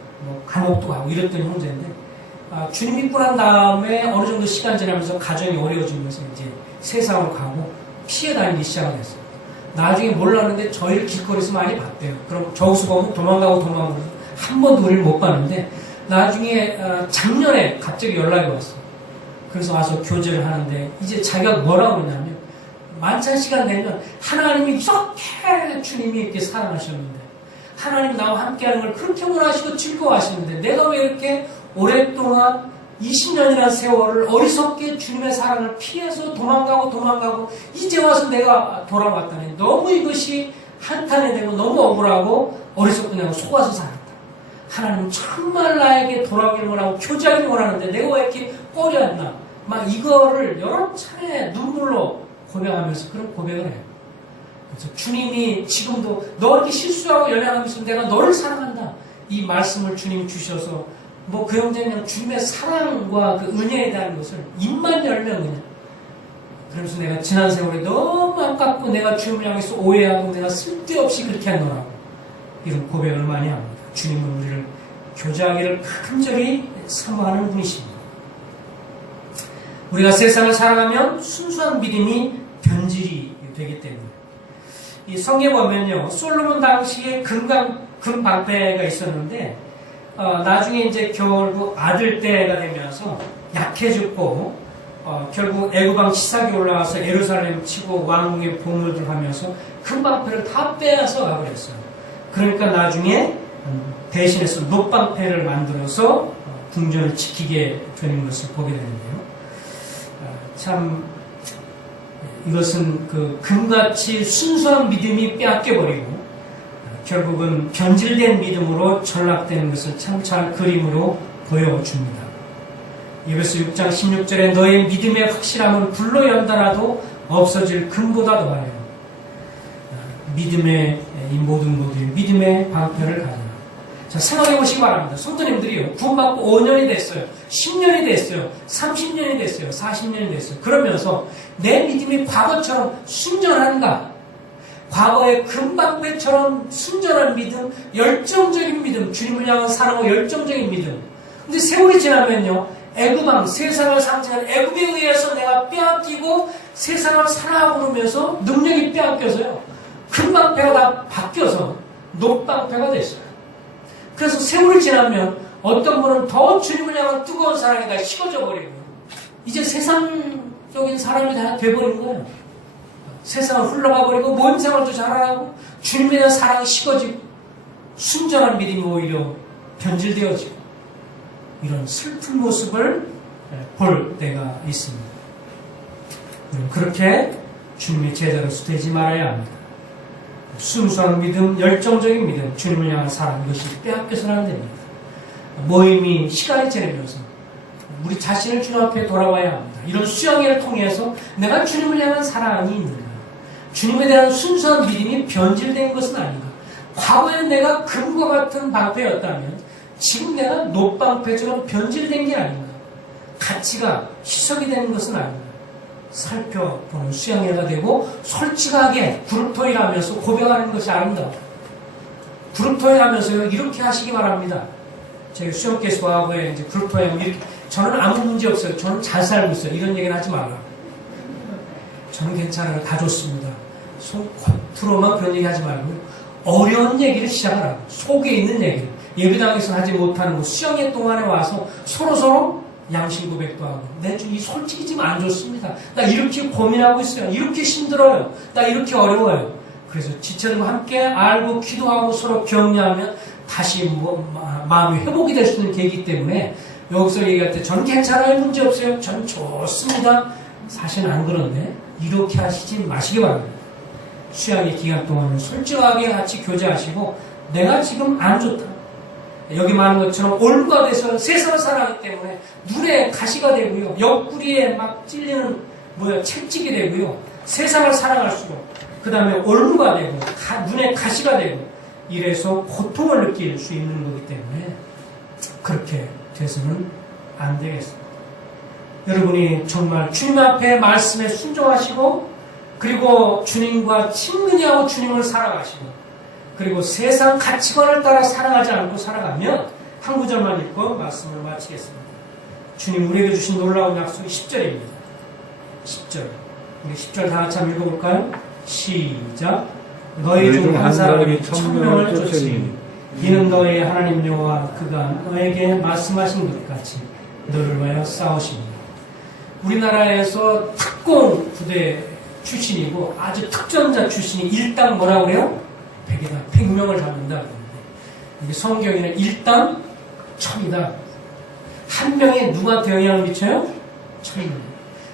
감옥도 하고 이랬던 형제인데 주님 믿고 난 다음에 어느 정도 시간 지나면서 가정이 어려워지면서 이제 세상으로 가고 피해 다니기 시작을 했어요. 나중에 몰랐는데 저희를 길거리에서 많이 봤대요. 그럼 저기서 보면 도망가고 한 번도 우리를 못 봤는데 나중에 작년에 갑자기 연락이 왔어요. 그래서 와서 교제를 하는데 이제 자기가 뭐라고 했냐면 만찬 시간 되면 하나님이 이렇게 주님이 이렇게 사랑하셨는데 하나님 나와 함께하는 걸 그렇게 원하시고 즐거워하시는데 내가 왜 이렇게 오랫동안 20년이라는 세월을 어리석게 주님의 사랑을 피해서 도망가고 이제 와서 내가 돌아왔다니 너무 이것이 한탄이 되고 너무 억울하고 어리석고 내가 속아서 살았다. 하나님 정말 나에게 돌아오기를 원하고 교제하기를 원하는데 내가 왜 이렇게 꺼려했나 막 이거를 여러 차례 눈물로 고백하면서 그런 고백을 해요. 그래서 주님이 지금도 너 이렇게 실수하고 연약하면서 내가 너를 사랑한다. 이 말씀을 주님이 주셔서 그 형제는 주님의 사랑과 그 은혜에 대한 것을 입만 열면 그냥 그러면서 내가 지난 세월에 너무 아깝고 내가 주님을 향해서 오해하고 내가 쓸데없이 그렇게 하노라고 이런 고백을 많이 합니다. 주님은 우리를 교제하기를 간절히 사모하는 분이십니다. 우리가 세상을 살아가면 순수한 믿음이 변질이 되기 때문에 이 성경에 보면요 솔로몬 당시에 금방패가 있었는데 나중에 이제 결국 아들 때가 되면서 약해졌고 결국 애굽왕 시삭이 올라와서 예루살렘 치고 왕궁의 보물들 하면서 금방패를 다 빼앗아 가버렸어요. 그러니까 나중에 대신해서 놋방패를 만들어서 궁전을 지키게 되는 것을 보게 되는데요. 참 이것은 그 금같이 순수한 믿음이 빼앗겨버리고 결국은 변질된 믿음으로 전락되는 것을 참 잘 그림으로 보여줍니다. 에베소 6장 16절에 너의 믿음의 확실함은 불로 연달아도 없어질 금보다 더하여 믿음의 이 모든 모든 믿음의 방패를 가져라. 자, 생각해 보시기 바랍니다. 성도님들이요, 구원받고 5년이 됐어요, 10년이 됐어요, 30년이 됐어요, 40년이 됐어요. 그러면서 내 믿음이 과거처럼 순전한가? 과거의 금방패처럼 순전한 믿음, 열정적인 믿음, 주님을 향한 사랑과 열정적인 믿음. 근데 세월이 지나면요, 애굽왕, 세상을 상징하는 애굽에 의해서 내가 빼앗기고 세상을 살아가고 그러면서 능력이 빼앗겨서요, 금방패가 다 바뀌어서 놋방패가 됐어요. 그래서 세월이 지나면 어떤 분은 더 주님을 향한 뜨거운 사랑이 다 식어져 버리고 이제 세상적인 사람이 다 돼버린 거예요. 세상을 흘러가 버리고 뭔 생활도 잘하고 주님에 대한 사랑이 식어지고 순전한 믿음이 오히려 변질되어지고 이런 슬픈 모습을 볼 때가 있습니다. 그렇게 주님의 제자로서 되지 말아야 합니다. 순수한 믿음, 열정적인 믿음, 주님을 향한 사랑, 이것이 빼앗겨서는 안 됩니다. 모임이 시간이 지나면서 우리 자신을 주님 앞에 돌아와야 합니다. 이런 수양회를 통해서 내가 주님을 향한 사랑이 있는가? 주님에 대한 순수한 믿음이 변질된 것은 아닌가? 과거에 내가 금과 같은 방패였다면 지금 내가 놋방패처럼 변질된 게 아닌가? 가치가 희석이 되는 것은 아닌가? 살펴보는 수양회가 되고 솔직하게 그룹토일하면서 고백하는 것이 아름다워. 그룹토일하면서요, 이렇게 하시기 바랍니다. 저희 수영께서하고의 이제 그룹토일 이렇게, 저는 아무 문제 없어요. 저는 잘 살고 있어요. 이런 얘기는 하지 말라. 저는 괜찮아요. 다 좋습니다. 겉으로만 그런 얘기 하지 말고 어려운 얘기를 시작하라고. 속에 있는 얘기를. 예배당에서 하지 못하는 거 수영회 동안에 와서 서로서로 양심 고백도 하고, 내 이 솔직히 지금 안 좋습니다. 나 이렇게 고민하고 있어요. 이렇게 힘들어요. 나 이렇게 어려워요. 그래서 지체들과 함께 알고 기도하고 서로 격려하면 다시 마음이 회복이 될 수 있는 계기이기 때문에 여기서 얘기할 때 저는 괜찮아요. 문제 없어요. 저는 좋습니다. 사실은 안 그런데 이렇게 하시지 마시기 바랍니다. 수양의 기간 동안은 솔직하게 같이 교제하시고 내가 지금 안 좋다. 여기 말하는 것처럼 올무가 돼서 세상을 살아가기 때문에 눈에 가시가 되고요. 옆구리에 막 찔리는 채찍이 되고요. 세상을 살아갈수록 그 다음에 올무가 되고 눈에 가시가 되고 이래서 고통을 느낄 수 있는 거기 때문에 그렇게 돼서는 안 되겠습니다. 여러분이 정말 주님 앞에 말씀에 순종하시고 그리고 주님과 친근히 하고 주님을 살아가시고 그리고 세상 가치관을 따라 살아가지 않고 살아가면 한 구절만 읽고 말씀을 마치겠습니다. 주님 우리에게 주신 놀라운 약속이 10절입니다. 10절. 우리 10절 다 같이 한번 읽어볼까요? 시작. 너희 중 한 사람이 1000명을 쫓으니 이는 너의 하나님 여호와 그가 너에게 말씀하신 것 같이 너를 위하여 싸우십니다. 우리나라에서 특공 부대 출신이고 아주 특전자 출신이 일당 뭐라고 그래요? 100명을 잡는다. 이게 성경에는 일당 1000이다. 한 명에 누구한테 영향을 미쳐요? 1000명.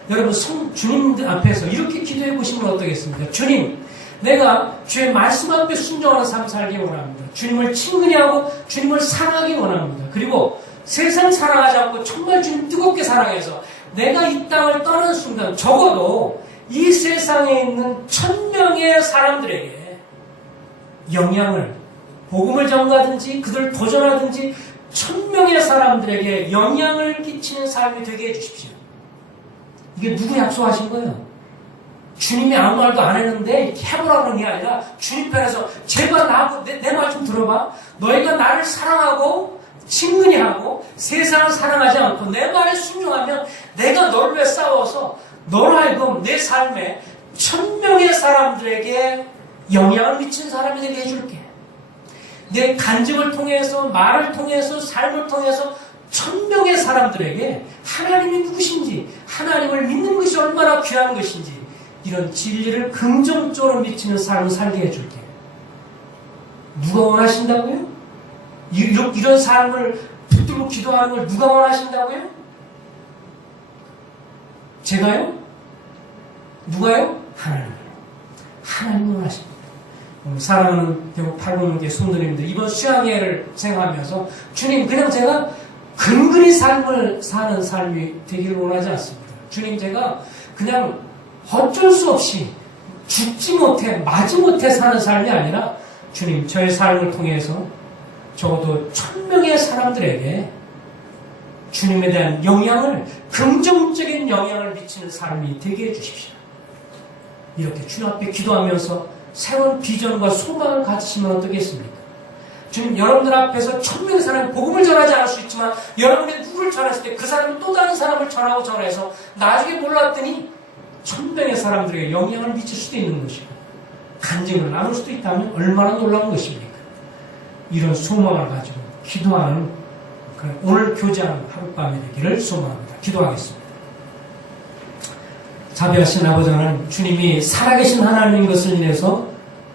여러분 주님 앞에서 이렇게 기도해 보시면 어떠겠습니까? 주님, 내가 주의 말씀 앞에 순종하는 삶 살기 원합니다. 주님을 친근히 하고 주님을 사랑하기 원합니다. 그리고 세상 사랑하지 않고 정말 주님 뜨겁게 사랑해서 내가 이 땅을 떠나는 순간 적어도 이 세상에 있는 1000명의 사람들에게 영향을, 복음을 전가하든지 그들을 도전하든지 1000명의 사람들에게 영향을 끼치는 삶이 되게 해주십시오. 이게 누구 약속하신 거예요? 주님이 아무 말도 안 했는데 해보라고 하는 게 아니라 주님 편에서 제발 나하고 내 말 좀 들어봐. 너희가 나를 사랑하고 친근히 하고 세상을 사랑하지 않고 내 말에 순종하면 내가 너를 위해 싸워서 너로 하여금 내 삶에 1000명의 사람들에게 영향을 미친 사람이 되게 해줄게. 내 간증을 통해서, 말을 통해서, 삶을 통해서 1000명의 사람들에게 하나님이 누구신지, 하나님을 믿는 것이 얼마나 귀한 것인지, 이런 진리를 긍정적으로 미치는 삶을 살게 해줄게. 누가 원하신다고요? 이런 삶을 붙들고 기도하는 걸 누가 원하신다고요? 제가요? 누가요? 하나님 원하십니다. 사랑하는 대구 800개 성도님들, 이번 수양회를 생각하면서 주님, 그냥 제가 근근히 삶을 사는 삶이 되기를 원하지 않습니다. 주님, 제가 그냥 어쩔 수 없이 죽지 못해, 마지못해 사는 삶이 아니라 주님, 저의 삶을 통해서 적어도 1000명의 사람들에게 주님에 대한 영향을, 긍정적인 영향을 미치는 삶이 되게 해주십시오. 이렇게 주님 앞에 기도하면서 새로운 비전과 소망을 가지시면 어떻겠습니까? 주님, 여러분들 앞에서 1000명의 사람이 복음을 전하지 않을 수 있지만 여러분이 누구를 전했을 때 그 사람은 또 다른 사람을 전하고 전해서 나중에 몰랐더니 1000명의 사람들에게 영향을 미칠 수도 있는 것이고 간증을 나눌 수도 있다면 얼마나 놀라운 것입니까? 이런 소망을 가지고 기도하는 오늘 교제하는 하룻밤이 되기를 소망합니다. 기도하겠습니다. 자비하신 아버지 하나님, 주님이 살아계신 하나님인 것을 인해서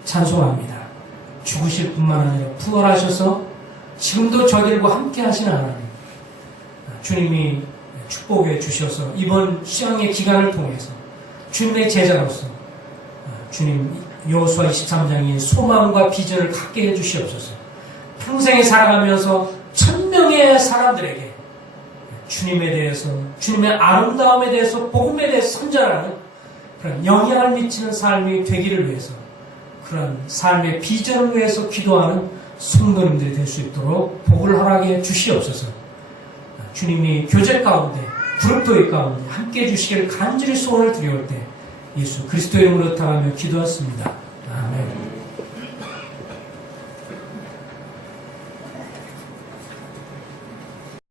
찬송합니다. 죽으실 뿐만 아니라 부활하셔서 지금도 저희들과 함께 하시는 하나님, 주님이 축복해 주셔서 이번 수양의 기간을 통해서 주님의 제자로서 주님 여호수아 23장의 소망과 비전을 갖게 해주시옵소서. 평생에 살아가면서 1000명의 사람들에게 주님에 대해서, 주님의 아름다움에 대해서, 복음에 대해서 선전하는 그런 영향을 미치는 삶이 되기를 위해서, 그런 삶의 비전을 위해서 기도하는 성도님들이 될 수 있도록 복을 허락해 주시옵소서. 주님이 교제 가운데, 그룹도회 가운데 함께해 주시기를 간절히 소원을 드려올 때 예수 그리스도의 이름으로 타가며 기도했습니다. 아멘.